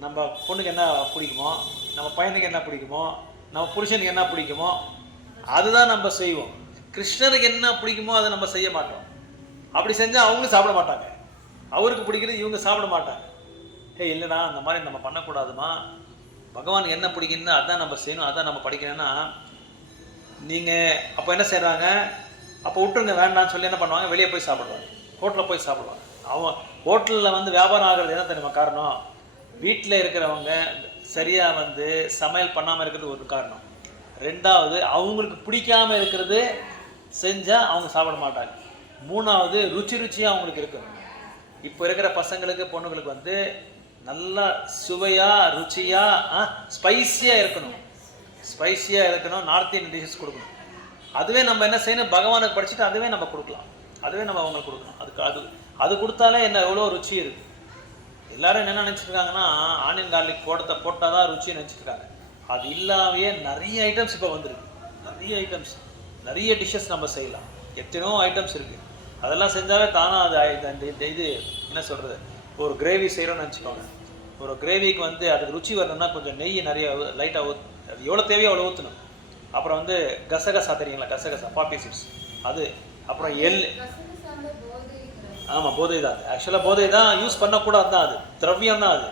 நம்ம பொண்ணுக்கு என்ன பிடிக்குமோ, நம்ம பையனுக்கு என்ன பிடிக்குமோ, நம்ம புருஷனுக்கு என்ன பிடிக்குமோ அதுதான் நம்ம செய்வோம். கிருஷ்ணருக்கு என்ன பிடிக்குமோ அதை நம்ம செய்ய மாட்டோம். அப்படி செஞ்சால் அவங்களும் சாப்பிட மாட்டாங்க. அவருக்கு பிடிக்கிறது இவங்க சாப்பிட மாட்டாங்க. இல்லைடா அந்த மாதிரி நம்ம பண்ணக்கூடாதுமா, பகவானுக்கு என்ன பிடிக்குன்னு அதான் நம்ம செய்யணும், அதான் நம்ம படிக்கணும்னா நீங்கள் அப்போ என்ன செய்கிறாங்க? அப்போ விட்டுருங்க வேண்டாம்னு சொல்லி என்ன பண்ணுவாங்க? வெளியே போய் சாப்பிடுவாங்க, ஹோட்டலில் போய் சாப்பிடுவாங்க. அவன் ஹோட்டலில் வந்து வியாபாரம் ஆகிறது என்ன தெரியுமா காரணம்? வீட்டில் இருக்கிறவங்க சரியாக வந்து சமையல் பண்ணாமல் இருக்கிறது ஒரு காரணம். ரெண்டாவது அவங்களுக்கு பிடிக்காமல் இருக்கிறது செஞ்சால் அவங்க சாப்பிட மாட்டாங்க. மூணாவது ருச்சியாக அவங்களுக்கு இருக்கணும். இப்போ இருக்கிற பசங்களுக்கு பொண்ணுங்களுக்கு வந்து நல்லா சுவையாக ருச்சியாக ஸ்பைஸியாக இருக்கணும், நார்த் இந்தியன் டிஷ்ஷஸ் கொடுக்கணும். அதுவே நம்ம என்ன செய்யணும்? பகவானுக்கு படிச்சுட்டு அதுவே நம்ம கொடுக்கலாம், அதுவே நம்ம அவங்களுக்கு கொடுக்கணும். அது கொடுத்தாலே என்ன எவ்வளோ ருச்சி இருக்குது. எல்லோரும் என்ன நினச்சிருக்காங்கன்னா ஆனியன் கார்லிக் போட்டால் தான் ருச்சியை நினச்சிருக்காங்க. அது இல்லாமையே நிறைய ஐட்டம்ஸ் இப்போ வந்துருக்கு, நிறைய டிஷ்ஷஸ் நம்ம செய்யலாம், எத்தனையோ ஐட்டம்ஸ் இருக்குது. அதெல்லாம் செஞ்சாவே தானாக அது இது என்ன சொல்கிறது, ஒரு கிரேவி செய்கிறோன்னு நினச்சிக்கோங்க. ஒரு கிரேவிக்கு வந்து அதுக்கு ருச்சி வரணும்னா கொஞ்சம் நெய் நிறைய லைட்டாக அது எவ்வளோ தேவையோ அவ்வளோ ஊற்றணும். அப்புறம் வந்து கசகசா தெரியுங்களா? கசகசா பாப்பி சீட்ஸ் அது, அப்புறம் ஆமாம் போதை தான். ஆக்சுவலாக போதை தான், யூஸ் பண்ணக்கூடாது தான், அது திரவியம் தான், அது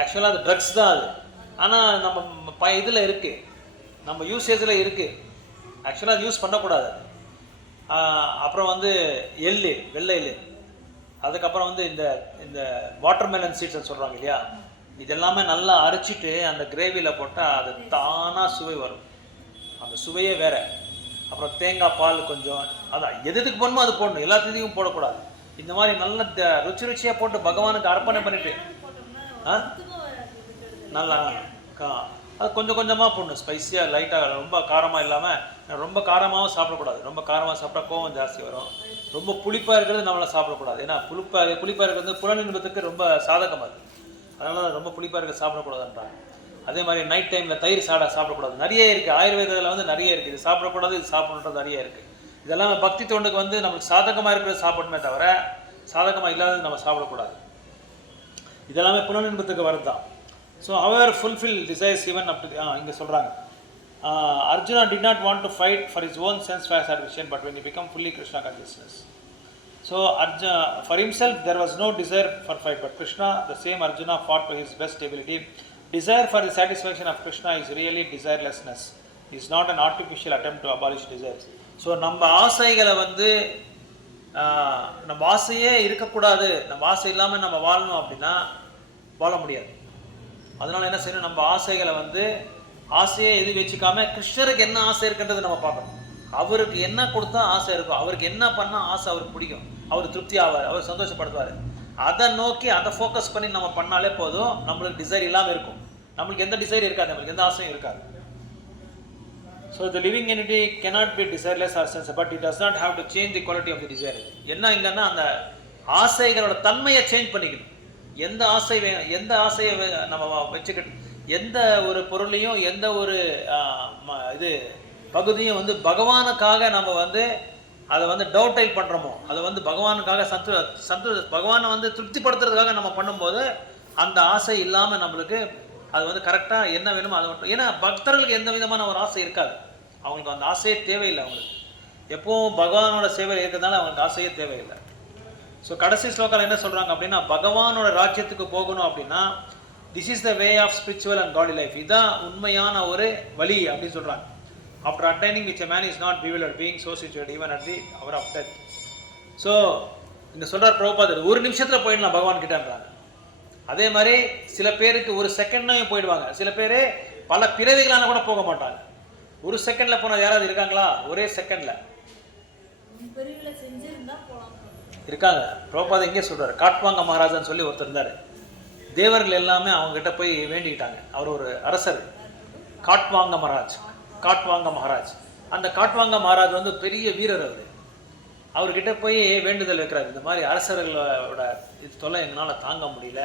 ஆக்சுவலாக அது ட்ரக்ஸ் தான் அது. ஆனால் நம்ம இதில் இருக்குது, நம்ம யூசேஜில் இருக்குது. ஆக்சுவலாக அது யூஸ் பண்ணக்கூடாது. அப்புறம் வந்து வெள்ளை எள்ளு, அதுக்கப்புறம் வந்து இந்த வாட்டர்மெலன் சீட்ஸ்ன்னு சொல்கிறாங்க இல்லையா, இதெல்லாமே நல்லா அரைச்சிட்டு அந்த கிரேவியில் போட்டால் அது தானாக சுவை வரும், அந்த சுவையே வேறு. அப்புறம் தேங்காய் பால் கொஞ்சம், அதான் எதுக்கு போடணுமோ அது போடணும், எல்லாத்தையும் போடக்கூடாது. இந்த மாதிரி நல்ல ருச்சியாக போட்டு பகவானுக்கு அர்ப்பணை பண்ணிட்டு நல்லா அது கொஞ்சம் கொஞ்சமாக போடணும், ஸ்பைஸியாக லைட்டாக, ரொம்ப காரமாக இல்லாமல். ரொம்ப காரமாகவும் சாப்பிடக்கூடாது, ரொம்ப காரமாக சாப்பிட்டா கோவம் ஜாஸ்தி வரும். ரொம்ப புளிப்பாக இருக்கிறது நம்மளால் சாப்பிடக்கூடாது, ஏன்னா புளிப்பாக இருக்கிறது வந்து புலனின்பத்துக்கு ரொம்ப சாதகமாக இருக்குது. அதனால ரொம்ப புளிப்பாக இருக்க சாப்பிடக்கூடாதுன்றாங்க. அதே மாதிரி நைட் டைமில் தயிர் சாப்பிடக்கூடாது, நிறைய இருக்குது. ஆயுர்வேதத்தில் வந்து நிறைய இருக்குது, இது சாப்பிடக்கூடாது, இது சாப்பிடணுன்றது நிறைய இருக்குது. இதெல்லாம் பக்தி தொண்டுக்கு வந்து நம்மளுக்கு சாதகமாக இருக்கிறது சாப்பிடணுமே தவிர சாதகமாக இல்லாதது நம்ம சாப்பிடக்கூடாது. இதெல்லாமே புலனின்பத்துக்கு வரது தான். ஸோ அவர் fulfil desires even up to இங்கே சொல்கிறாங்க, Arjuna did not want to fight for his own sense satisfaction, but when he became fully Krishna consciousness. So Arjuna, for himself there was no desire for fight, but Krishna, the same Arjuna, fought to his best ability. Desire for the satisfaction of Krishna is really desirelessness. It is not an artificial attempt to abolish desires. So நம்ம ஆசைகளை வந்து நம்ம ஆசையே இருக்கக்கூடாது, நம்ம ஆசை இல்லாமல் நம்ம வாழணும் அப்படின்னா வாழ முடியாது. அதனால் என்ன செய்யணும்? நம்ம ஆசைகளை வந்து ஆசையே எது வச்சுக்காம கிருஷ்ணருக்கு என்ன ஆசை இருக்குன்றது நம்ம பார்க்கணும். அவருக்கு என்ன கொடுத்தா ஆசை இருக்கும், அவருக்கு என்ன பண்ணால் ஆசை அவருக்கு பிடிக்கும், அவர் திருப்தி ஆவார், அவர் சந்தோஷப்படுத்துவார். அதை நோக்கி அதை ஃபோக்கஸ் பண்ணி நம்ம பண்ணாலே போதும், நம்மளுக்கு டிசைர் இல்லாமல் இருக்கும். நம்மளுக்கு எந்த டிசைர் இருக்காது, நம்மளுக்கு எந்த ஆசையும் இருக்காது. So the living entity cannot be desireless or sense, but it does not have to change the quality of the desire. என்ன இங்கன்னா அந்த ஆசைகளோட தன்மையை சேஞ்ச் பண்ணிக்கணும். எந்த ஆசையை நம்ம வச்சுக்கிட்டு எந்த ஒரு பொருளையும் எந்த ஒரு இது பகுதியும் வந்து பகவானுக்காக நம்ம வந்து அதை வந்து டவுட்டைல் பண்ணுறோமோ, அதை வந்து பகவானுக்காக பகவானை வந்து திருப்திப்படுத்துறதுக்காக நம்ம பண்ணும்போது அந்த ஆசை இல்லாமல் நம்மளுக்கு அது வந்து கரெக்டாக என்ன வேணுமோ அதை மட்டும். ஏன்னா பக்தர்களுக்கு எந்த விதமான ஒரு ஆசை இருக்காது, அவங்களுக்கு அந்த ஆசையே தேவையில்லை. அவங்களுக்கு எப்பவும் பகவானோட சேவை இருக்கிறதுனால அவங்களுக்கு ஆசையே தேவையில்லை. ஸோ கடைசி ஸ்லோகால் என்ன சொல்கிறாங்க அப்படின்னா, பகவானோட ராஜ்யத்துக்கு போகணும் அப்படின்னா this is the way of spiritual and godly life, இதுதான் உண்மையான ஒரு வழி அப்படின்னு சொல்கிறாங்க. After attaining which a man is not bewildered, being so situated even at the hour of death. So இங்கே சொல்கிறார் பிரபுபாதர், ஒரு நிமிஷத்தில் போயிடலாம் பகவான் கிட்டன்றாங்க. அதே மாதிரி சில பேருக்கு ஒரு செகண்ட்லையும் போயிடுவாங்க. சில பேர் பல பிறவிகளான கூட போக மாட்டாங்க. ஒரு செகண்ட்ல போன யாராவது இருக்காங்களா? ஒரே செகண்ட்ல இருக்காங்க. பிரபுபாதா எங்கே சொல்றாரு, காட்வாங்க மகாராஜான்னு சொல்லி ஒருத்தர் இருந்தார். தேவர்கள் எல்லாமே அவங்க கிட்ட போய் வேண்டிக்கிட்டாங்க. அவர் ஒரு அரசர், காட்வாங்க மகாராஜ். காட்வாங்க மகாராஜ், அந்த காட்வாங்க மகாராஜ் வந்து பெரிய வீரர். அவர்கிட்ட போய் வேண்டுதல் வைக்கிறார். இந்த மாதிரி அரசர்களோட இது தொல்லை எங்களால் தாங்க முடியல,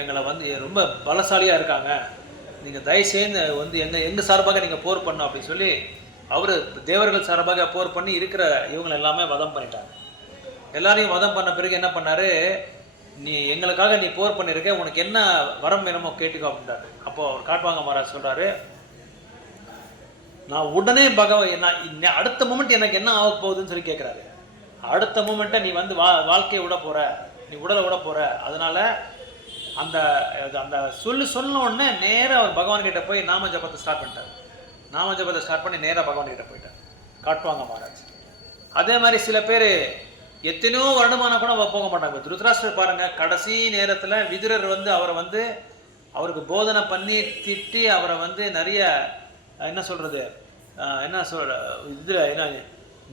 எங்களை வந்து ரொம்ப பலசாலியாக இருக்காங்க, நீங்கள் தயவுசெய்து வந்து எங்கள் சார்பாக நீங்கள் போர் பண்ணணும் அப்படின்னு சொல்லி அவர் தேவர்கள் சார்பாக போர் பண்ணி இருக்கிற இவங்களை எல்லாமே வதம் பண்ணிட்டாங்க. எல்லாரையும் வதம் பண்ண பிறகு என்ன பண்ணார், நீ எங்களுக்காக நீ போர் பண்ணியிருக்க, உனக்கு என்ன வரம் வேணுமோ கேட்டுக்கோ அப்படின்றாரு. அப்போது அவர் காட்வாங்க மகாராஜ் சொல்கிறாரு, நான் உடனே நான் அடுத்த மூமெண்ட் எனக்கு என்ன ஆக போகுதுன்னு சொல்லி கேட்குறாரு. அடுத்த மூமெண்ட்டை நீ வந்து வாழ்க்கையை விட போகிற, நீ உடலை விட போகிற, அதனால அந்த அந்த சொன்ன உடனே நேராக அவர் பகவான்கிட்ட போய் நாம ஜபத்தை ஸ்டார்ட் பண்ணிட்டார். நாம ஜபத்தை ஸ்டார்ட் பண்ணி நேராக பகவான்கிட்ட போயிட்டார் காட்வாங்க மகாராஜ். அதே மாதிரி சில பேர் எத்தனையோ வருடமான கூட போக மாட்டாங்க. திருதராஷ்டிரர் பாருங்க, கடைசி நேரத்தில் விதுரர் வந்து அவரை வந்து அவருக்கு போதனை பண்ணி திட்டி அவரை வந்து நிறைய என்ன சொல்றது, என்ன சொல்ற இதில் என்ன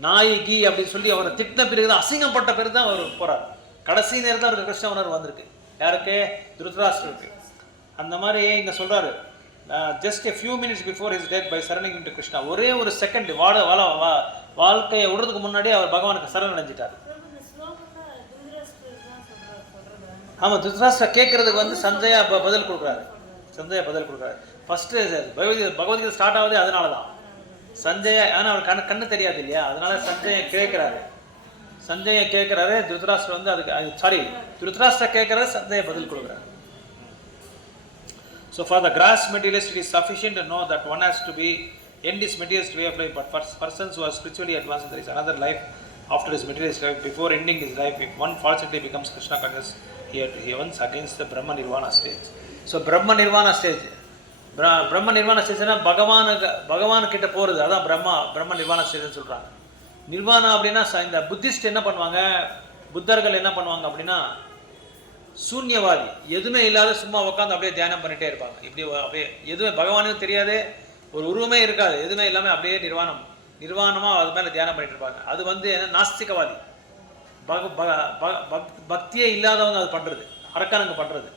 நாயகி அப்படின்னு சொல்லி அவரை திட்டின பிறகு தான், அசிங்கப்பட்ட பிறகு தான் அவர் போறார். கடைசி நேரத்தில் அவருக்கு கிருஷ்ண உணர்வு வந்திருக்கு. யாருக்கு? திருதராஷ்டிரருக்கு. அந்த மாதிரி இங்க சொல்றாரு, just a few minutes before his death by surrendering to Krishna, ஒரே ஒரு செகண்ட் வாழ்க்கையை விடுறதுக்கு முன்னாடி அவர் பகவானுக்கு சரணடைஞ்சிட்டார். ஆமா, திருதராஷ்டிரர் கேட்கறதுக்கு வந்து சஞ்சயா பதில் கொடுக்குறாரு. சஞ்சயா பதில் கொடுக்குறாரு. ஃபர்ஸ்ட் பகவத்கீதை ஸ்டார்ட் ஆகுது அதனால தான். சஞ்சய, ஆனால் அவர் கண்ணு தெரியாது இல்லையா, அதனால சஞ்சய கேட்குறாரு. சஞ்சய கேட்குறாரு, திருதராஷ்டிரர் வந்து அதுக்கு திருதராஷ்டிரர் கேட்குறாரு, சஞ்சய பதில் கொடுக்குறாரு. So for the gross materialist it is sufficient to know that one has to be end his materialist way of life, but for persons who are spiritually advanced there is another life after his materialist life. Before ending his life, if one fortunately becomes Krishna conscious, he once against the Brahma Nirvana stage. So Brahma Nirvana stage, பிரம்ம நிர்வாண ஸ்டேஜ்னா பகவானுக்கிட்ட போகிறது, அதான் பிரம்ம நிர்வாண ஸ்டேஜ்னு சொல்கிறாங்க. நிர்வாணம் அப்படின்னா இந்த புத்திஸ்ட் என்ன பண்ணுவாங்க, புத்தர்கள் என்ன பண்ணுவாங்க அப்படின்னா, சூன்யவாதி, எதுவுமே இல்லாத சும்மா உட்காந்து அப்படியே தியானம் பண்ணிகிட்டே இருப்பாங்க. இப்படி அப்படியே எதுவுமே பகவானும் தெரியாது, ஒரு உருவமே இருக்காது, எதுவுமே இல்லாமல் அப்படியே நிர்வாணமாக அது மேலே தியானம் பண்ணிட்டு இருப்பாங்க. அது வந்து என்ன, நாஸ்திகவாதி, பக்தியே இல்லாதவங்க அது பண்ணுறது, அரக்கனுங்க பண்ணுறது.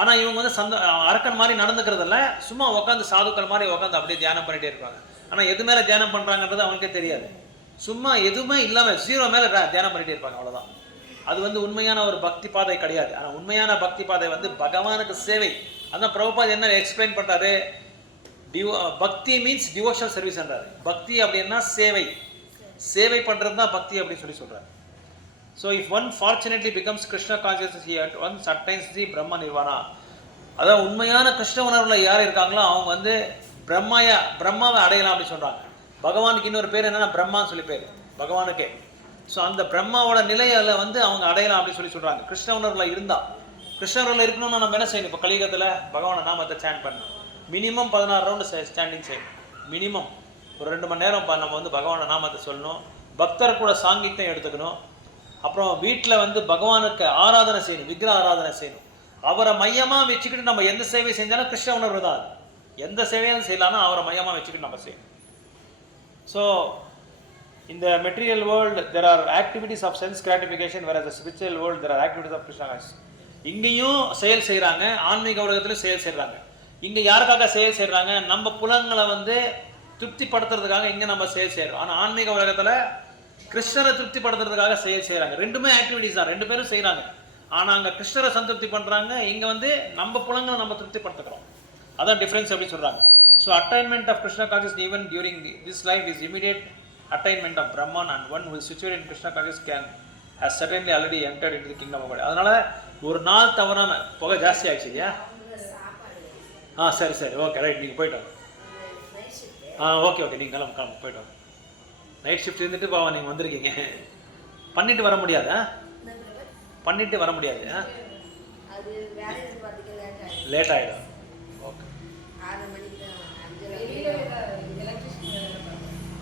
ஆனால் இவங்க வந்து அரக்கன் மாதிரி நடந்துக்கிறதில்ல, சும்மா உட்காந்து சாதுக்கள் மாதிரி உட்காந்து அப்படியே தியானம் பண்ணிகிட்டே இருப்பாங்க. ஆனால் எது மேலே தியானம் பண்ணுறாங்கன்றது அவங்களுக்கே தெரியாது. சும்மா எதுவுமே இல்லாமல் ஜீரோ மேலே தியானம் பண்ணிகிட்டே இருப்பாங்க, அவ்வளோதான். அது வந்து உண்மையான ஒரு பக்தி பாதை கிடையாது. ஆனால் உண்மையான பக்தி பாதை வந்து பகவானுக்கு சேவை. அதான் பிரபுபாத் என்ன எக்ஸ்பிளைன் பண்ணுறாரு, பக்தி மீன்ஸ் டிவோஷனல் சர்வீஸ்ன்றாரு. பக்தி அப்படின்னா சேவை பண்ணுறது தான் பக்தி அப்படின்னு சொல்லி சொல்கிறார். So if one fortunately becomes Krishna conscious, he at once attains the Brahma Nirvana. அதாவது உண்மையான கிருஷ்ண உணர்வுல யார் இருக்காங்களோ அவங்க வந்து பிரம்மாவை அடையலாம் அப்படின்னு சொல்கிறாங்க. பகவானுக்கு இன்னொரு பேர் என்னன்னா பிரம்மான்னு சொல்லி பேர் பகவானுக்கே. ஸோ அந்த பிரம்மாவோட நிலையில வந்து அவங்க அடையலாம் அப்படின்னு சொல்லி சொல்கிறாங்க. கிருஷ்ண உணர்வுல இருந்தால், கிருஷ்ண உணர்வுல இருக்கணும்னு நம்ம என்ன செய்யணும், இப்போ கலியுகத்தில் பகவானை நாமத்தை ஸ்டாண்ட் பண்ணணும். மினிமம் 16 ரவுண்டு ஸ்டாண்டிங் செய்யணும். மினிமம் ஒரு 2 மணி நேரம் நம்ம வந்து பகவானை நாமத்தை சொல்லணும். பக்தர் கூட சாங்கித்யம் எடுத்துக்கணும். அப்புறம் வீட்டில் வந்து பகவானுக்கு ஆராதனை செய்யணும், விக்கிரக ஆராதனை செய்யணும். அவரை மையமாக வச்சுக்கிட்டு நம்ம எந்த சேவை செஞ்சாலும் கிருஷ்ண உணர்வு தான். எந்த சேவையும் செய்யலாம்னா அவரை மையமாக வச்சுக்கிட்டு நம்ம செய்யணும். ஸோ இந்த material world there are activities of sense gratification, whereas the spiritual world there are activities of Krishna consciousness. இங்கேயும் செயல் செய்கிறாங்க, ஆன்மீக உலகத்திலும் செயல் செய்கிறாங்க. இங்கே யாருக்காக செயல் செய்கிறாங்க, நம்ம புலங்களை வந்து திருப்திப்படுத்துறதுக்காக இங்கே நம்ம செயல் செய்கிறோம். ஆனால் ஆன்மீக உலகத்தில் கிருஷ்ணரை திருப்திப்படுத்துறதுக்காக செயல் செய்கிறாங்க. ரெண்டுமே ஆக்டிவிட்டிஸ் தான், 2 பேரும் செய்கிறாங்க. ஆனால் அங்கே கிருஷ்ணரை சந்திருப்தி பண்ணுறாங்க, இங்கே வந்து நம்ம புலங்களை நம்ம திருப்திப்படுத்துக்கிறோம். அதான் டிஃப்ரென்ஸ் அப்படின்னு சொல்கிறாங்க. So attainment of Krishna conscious even during this life is immediate attainment of Brahman, and one who is situated in Krishna consciousness has certainly already entered into the kingdom of God. அதனால ஒரு நாள் தவறாம புகை ஜாஸ்தி ஆச்சு இல்லையா? சரி ஓகே ரைட், நீங்கள் போயிட்டு ஓகே நீங்கள் கிளம்பு போயிட்டு வாங்க. நைட் ஷிஃப்ட் இருந்துட்டு பாவா நீங்கள் வந்திருக்கீங்க, பண்ணிட்டு வர முடியாதா? பண்ணிட்டு வர முடியாது, லேட் ஆகிடும். ஓகே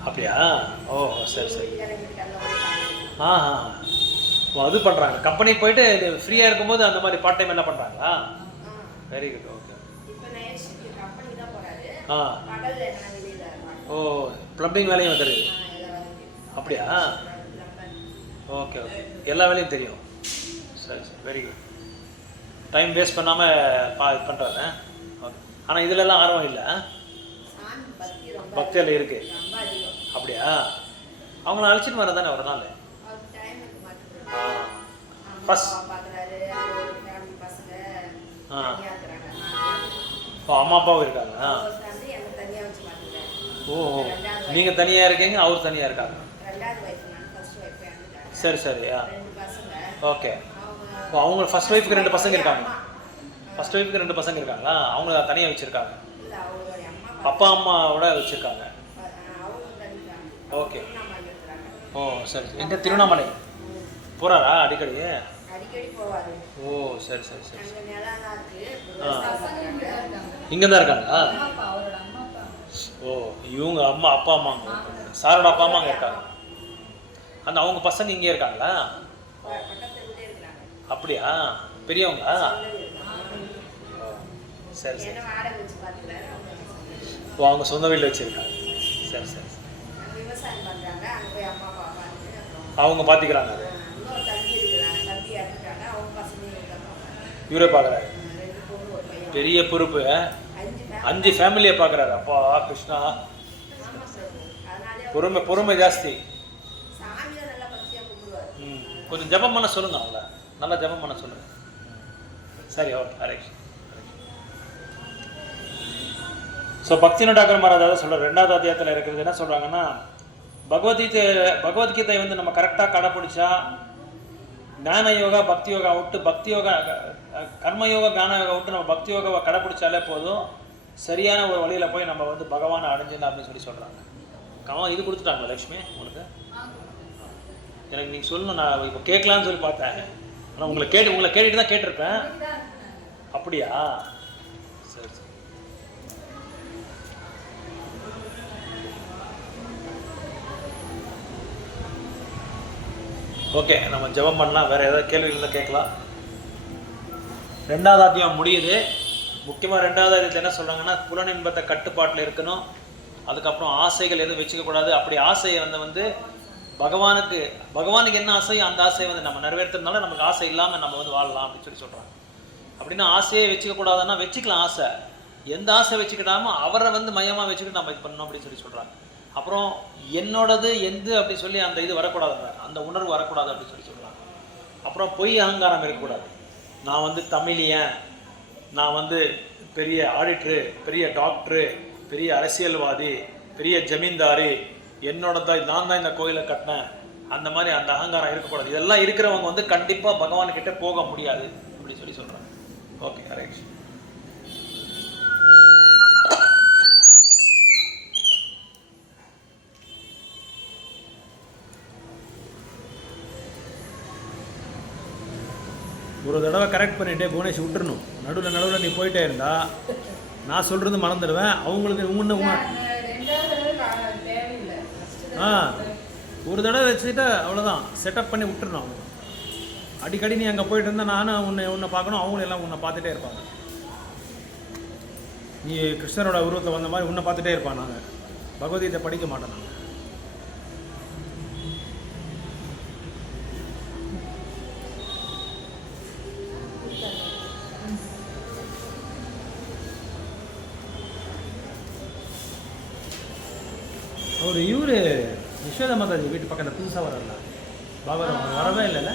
அப்படியா? ஓ சரி. ஓ அது பண்ணுறாங்க. கம்பெனி போயிட்டு இது ஃப்ரீயாக இருக்கும்போது அந்த மாதிரி பார்ட் டைம் என்ன பண்ணுறாங்களா? Very good. ஓகே. ஆ ஓ ப்ளம்பிங் வேலையும் வந்துடுது. அப்படியா? Okay okay. எல்லா வேலையும் தெரியும். சரி சரி வெரி குட். டைம் வேஸ்ட் பண்ணாமல் இது பண்ணுறாங்க. ஓகே. ஆனால் இதிலெல்லாம் ஆர்வம் இல்லை. பக்தியில் இருக்கு. அப்படியா? அவங்கள அழைச்சிட்டு வர தானே ஒரு நாள். ஃபஸ்ட் அம்மா அப்பாவும் இருக்காங்க. ஓ நீங்கள் தனியாக இருக்கீங்க, அவர் தனியாக இருக்காங்க. சரி சரியா ஓகே. ஓ அவங்க ஃபர்ஸ்ட் ஒய்ஃபுக்கு 2 பசங்க இருக்காங்க. ஃபர்ஸ்ட் ஒய்ஃபுக்கு 2 பசங்க இருக்காங்களா? அவங்க தனியாக வச்சுருக்காங்க. அப்பா அம்மாவோட வச்சுருக்காங்க. ஓகே. ஓ சரி. எங்கே திருவண்ணாமலை போகிறாரா அடிக்கடி? ஓ சரி சரி சரி. இங்கே தான் இருக்காங்களா? ஓ இவங்க அம்மா அப்பா அம்மா சாரோட அப்பா அம்மா அங்கே இருக்காங்க. அந்த அவங்க பசங்க இங்கே இருக்காங்களா? அப்படியா? பெரியவங்களா? சரி சரி. ஓ அவங்க சொந்த வீட்டில் வச்சுருக்காங்க. சரி சரி. அவங்க பார்த்துக்கிறாங்க. அது இவரே பார்க்குறாரு. பெரிய பொறுப்பு. 5 ஃபேமிலியை பார்க்குறாரு. அப்பா கிருஷ்ணா பொறுமை பொறுமை ஜாஸ்தி. கொஞ்சம் ஜபம் பண்ண சொல்லுங்க. அவங்கள நல்லா ஜபம் பண்ண சொல்லுங்க. சரி ஓகே. ஹரே கிருஷ்ணா. ஸோ பக்தின டாக்கர் மகாராஜ் அதாவது சொல்கிற 2வது அத்தியாயத்தில் இருக்கிறது என்ன சொல்கிறாங்கன்னா, பகவத்கீதை வந்து நம்ம கரெக்டாக கடைப்பிடிச்சா ஞான யோகா பக்தி யோகா விட்டு பக்தி யோகா கர்மயோகா ஞான யோகா விட்டு நம்ம பக்தி யோகாவை கடைப்பிடிச்சாலே போதும், சரியான ஒரு வழியில் போய் நம்ம வந்து பகவானை அடைஞ்சிடலாம் அப்படின்னு சொல்கிறாங்க. இது கொடுத்துட்டாங்களா லக்ஷ்மி உங்களுக்கு? எனக்கு நீங்கள் சொல்லணும். நான் இப்போ கேட்கலான்னு சொல்லி பார்த்தேன். ஆனால் உங்களை கேட்டுட்டு தான் கேட்டிருப்பேன். அப்படியா? சரி சரி. ஓகே நம்ம ஜெபம் பண்ணலாம். வேறு ஏதாவது கேள்விகள் இருந்தால் கேட்கலாம். 2வது அத்தியாயம் முடியுது. முக்கியமாக 2வது அத்தியாயத்தில் என்ன சொல்கிறாங்கன்னா, புலனின்பத்தை கட்டுப்பாட்டில் இருக்கணும். அதுக்கப்புறம் ஆசைகள் எதுவும் வச்சுக்கக்கூடாது. அப்படி ஆசையை வந்து பகவானுக்கு என்ன ஆசையோ அந்த ஆசையை வந்து நம்ம நிறைவேற்றுறதுனால நமக்கு ஆசை இல்லாமல் நம்ம வந்து வாழலாம் அப்படின்னு சொல்கிறாங்க. அப்படின்னா ஆசையை வச்சுக்கக்கூடாதுன்னா வச்சுக்கலாம். ஆசை எந்த ஆசை வச்சுக்கிட்டாமோ அவரை வந்து மையமாக வச்சுக்கிட்டு நம்ம இது பண்ணணும் அப்படின்னு சொல்கிறாங்க. அப்புறம் என்னோடது எந்த அப்படி சொல்லி அந்த இது வரக்கூடாது, அந்த உணர்வு வரக்கூடாது அப்படின்னு சொல்கிறாங்க. அப்புறம் பொய் அகங்காரம் இருக்கக்கூடாது. நான் வந்து தமிழியன், நான் வந்து பெரிய ஆடிட்ரு, பெரிய டாக்டரு, பெரிய அரசியல்வாதி, பெரிய ஜமீன்தாரி, நான் தான் இந்த கோயிலை கட்டினேன், அந்த மாதிரி அந்த அகங்காரம் இருக்கக்கூடாது. இதெல்லாம் இருக்கிறவங்க வந்து கண்டிப்பாக பகவான்கிட்ட போக முடியாது அப்படின்னு சொல்கிறாங்க. ஓகே ஹரே கிருஷ்ணா. ஒரு தடவை கரெக்ட் பண்ணிட்டே புவனேஷ் விட்டுறணும். நடுவில் நீ போயிட்டே இருந்தா நான் சொல்கிறது மறந்துடுவேன். அவங்களுக்கு ஒரு தடவை வச்சுக்கிட்டா அவ்வளோதான், செட்டப் பண்ணி விட்டுறணும். அவங்க அடிக்கடி நீ அங்கே போயிட்டு இருந்தால் நானும் உன்னை பார்க்கணும், அவங்களும் எல்லாம் உன்னை பார்த்துட்டே இருப்பாங்க. நீ கிருஷ்ணரோட உருவத்தில் வந்த மாதிரி உன்னை பார்த்துட்டே இருப்பான். நாங்கள் பகவத்கீதை படிக்க மாட்டோம். நாங்கள் ஒரு இவர் யசோதா மாதாஜி வீட்டு பக்கத்தில் புதுசாக வரல பாபா வரவே இல்லைல்ல?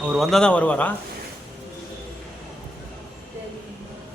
அவர் வந்தால் தான் வருவாரா?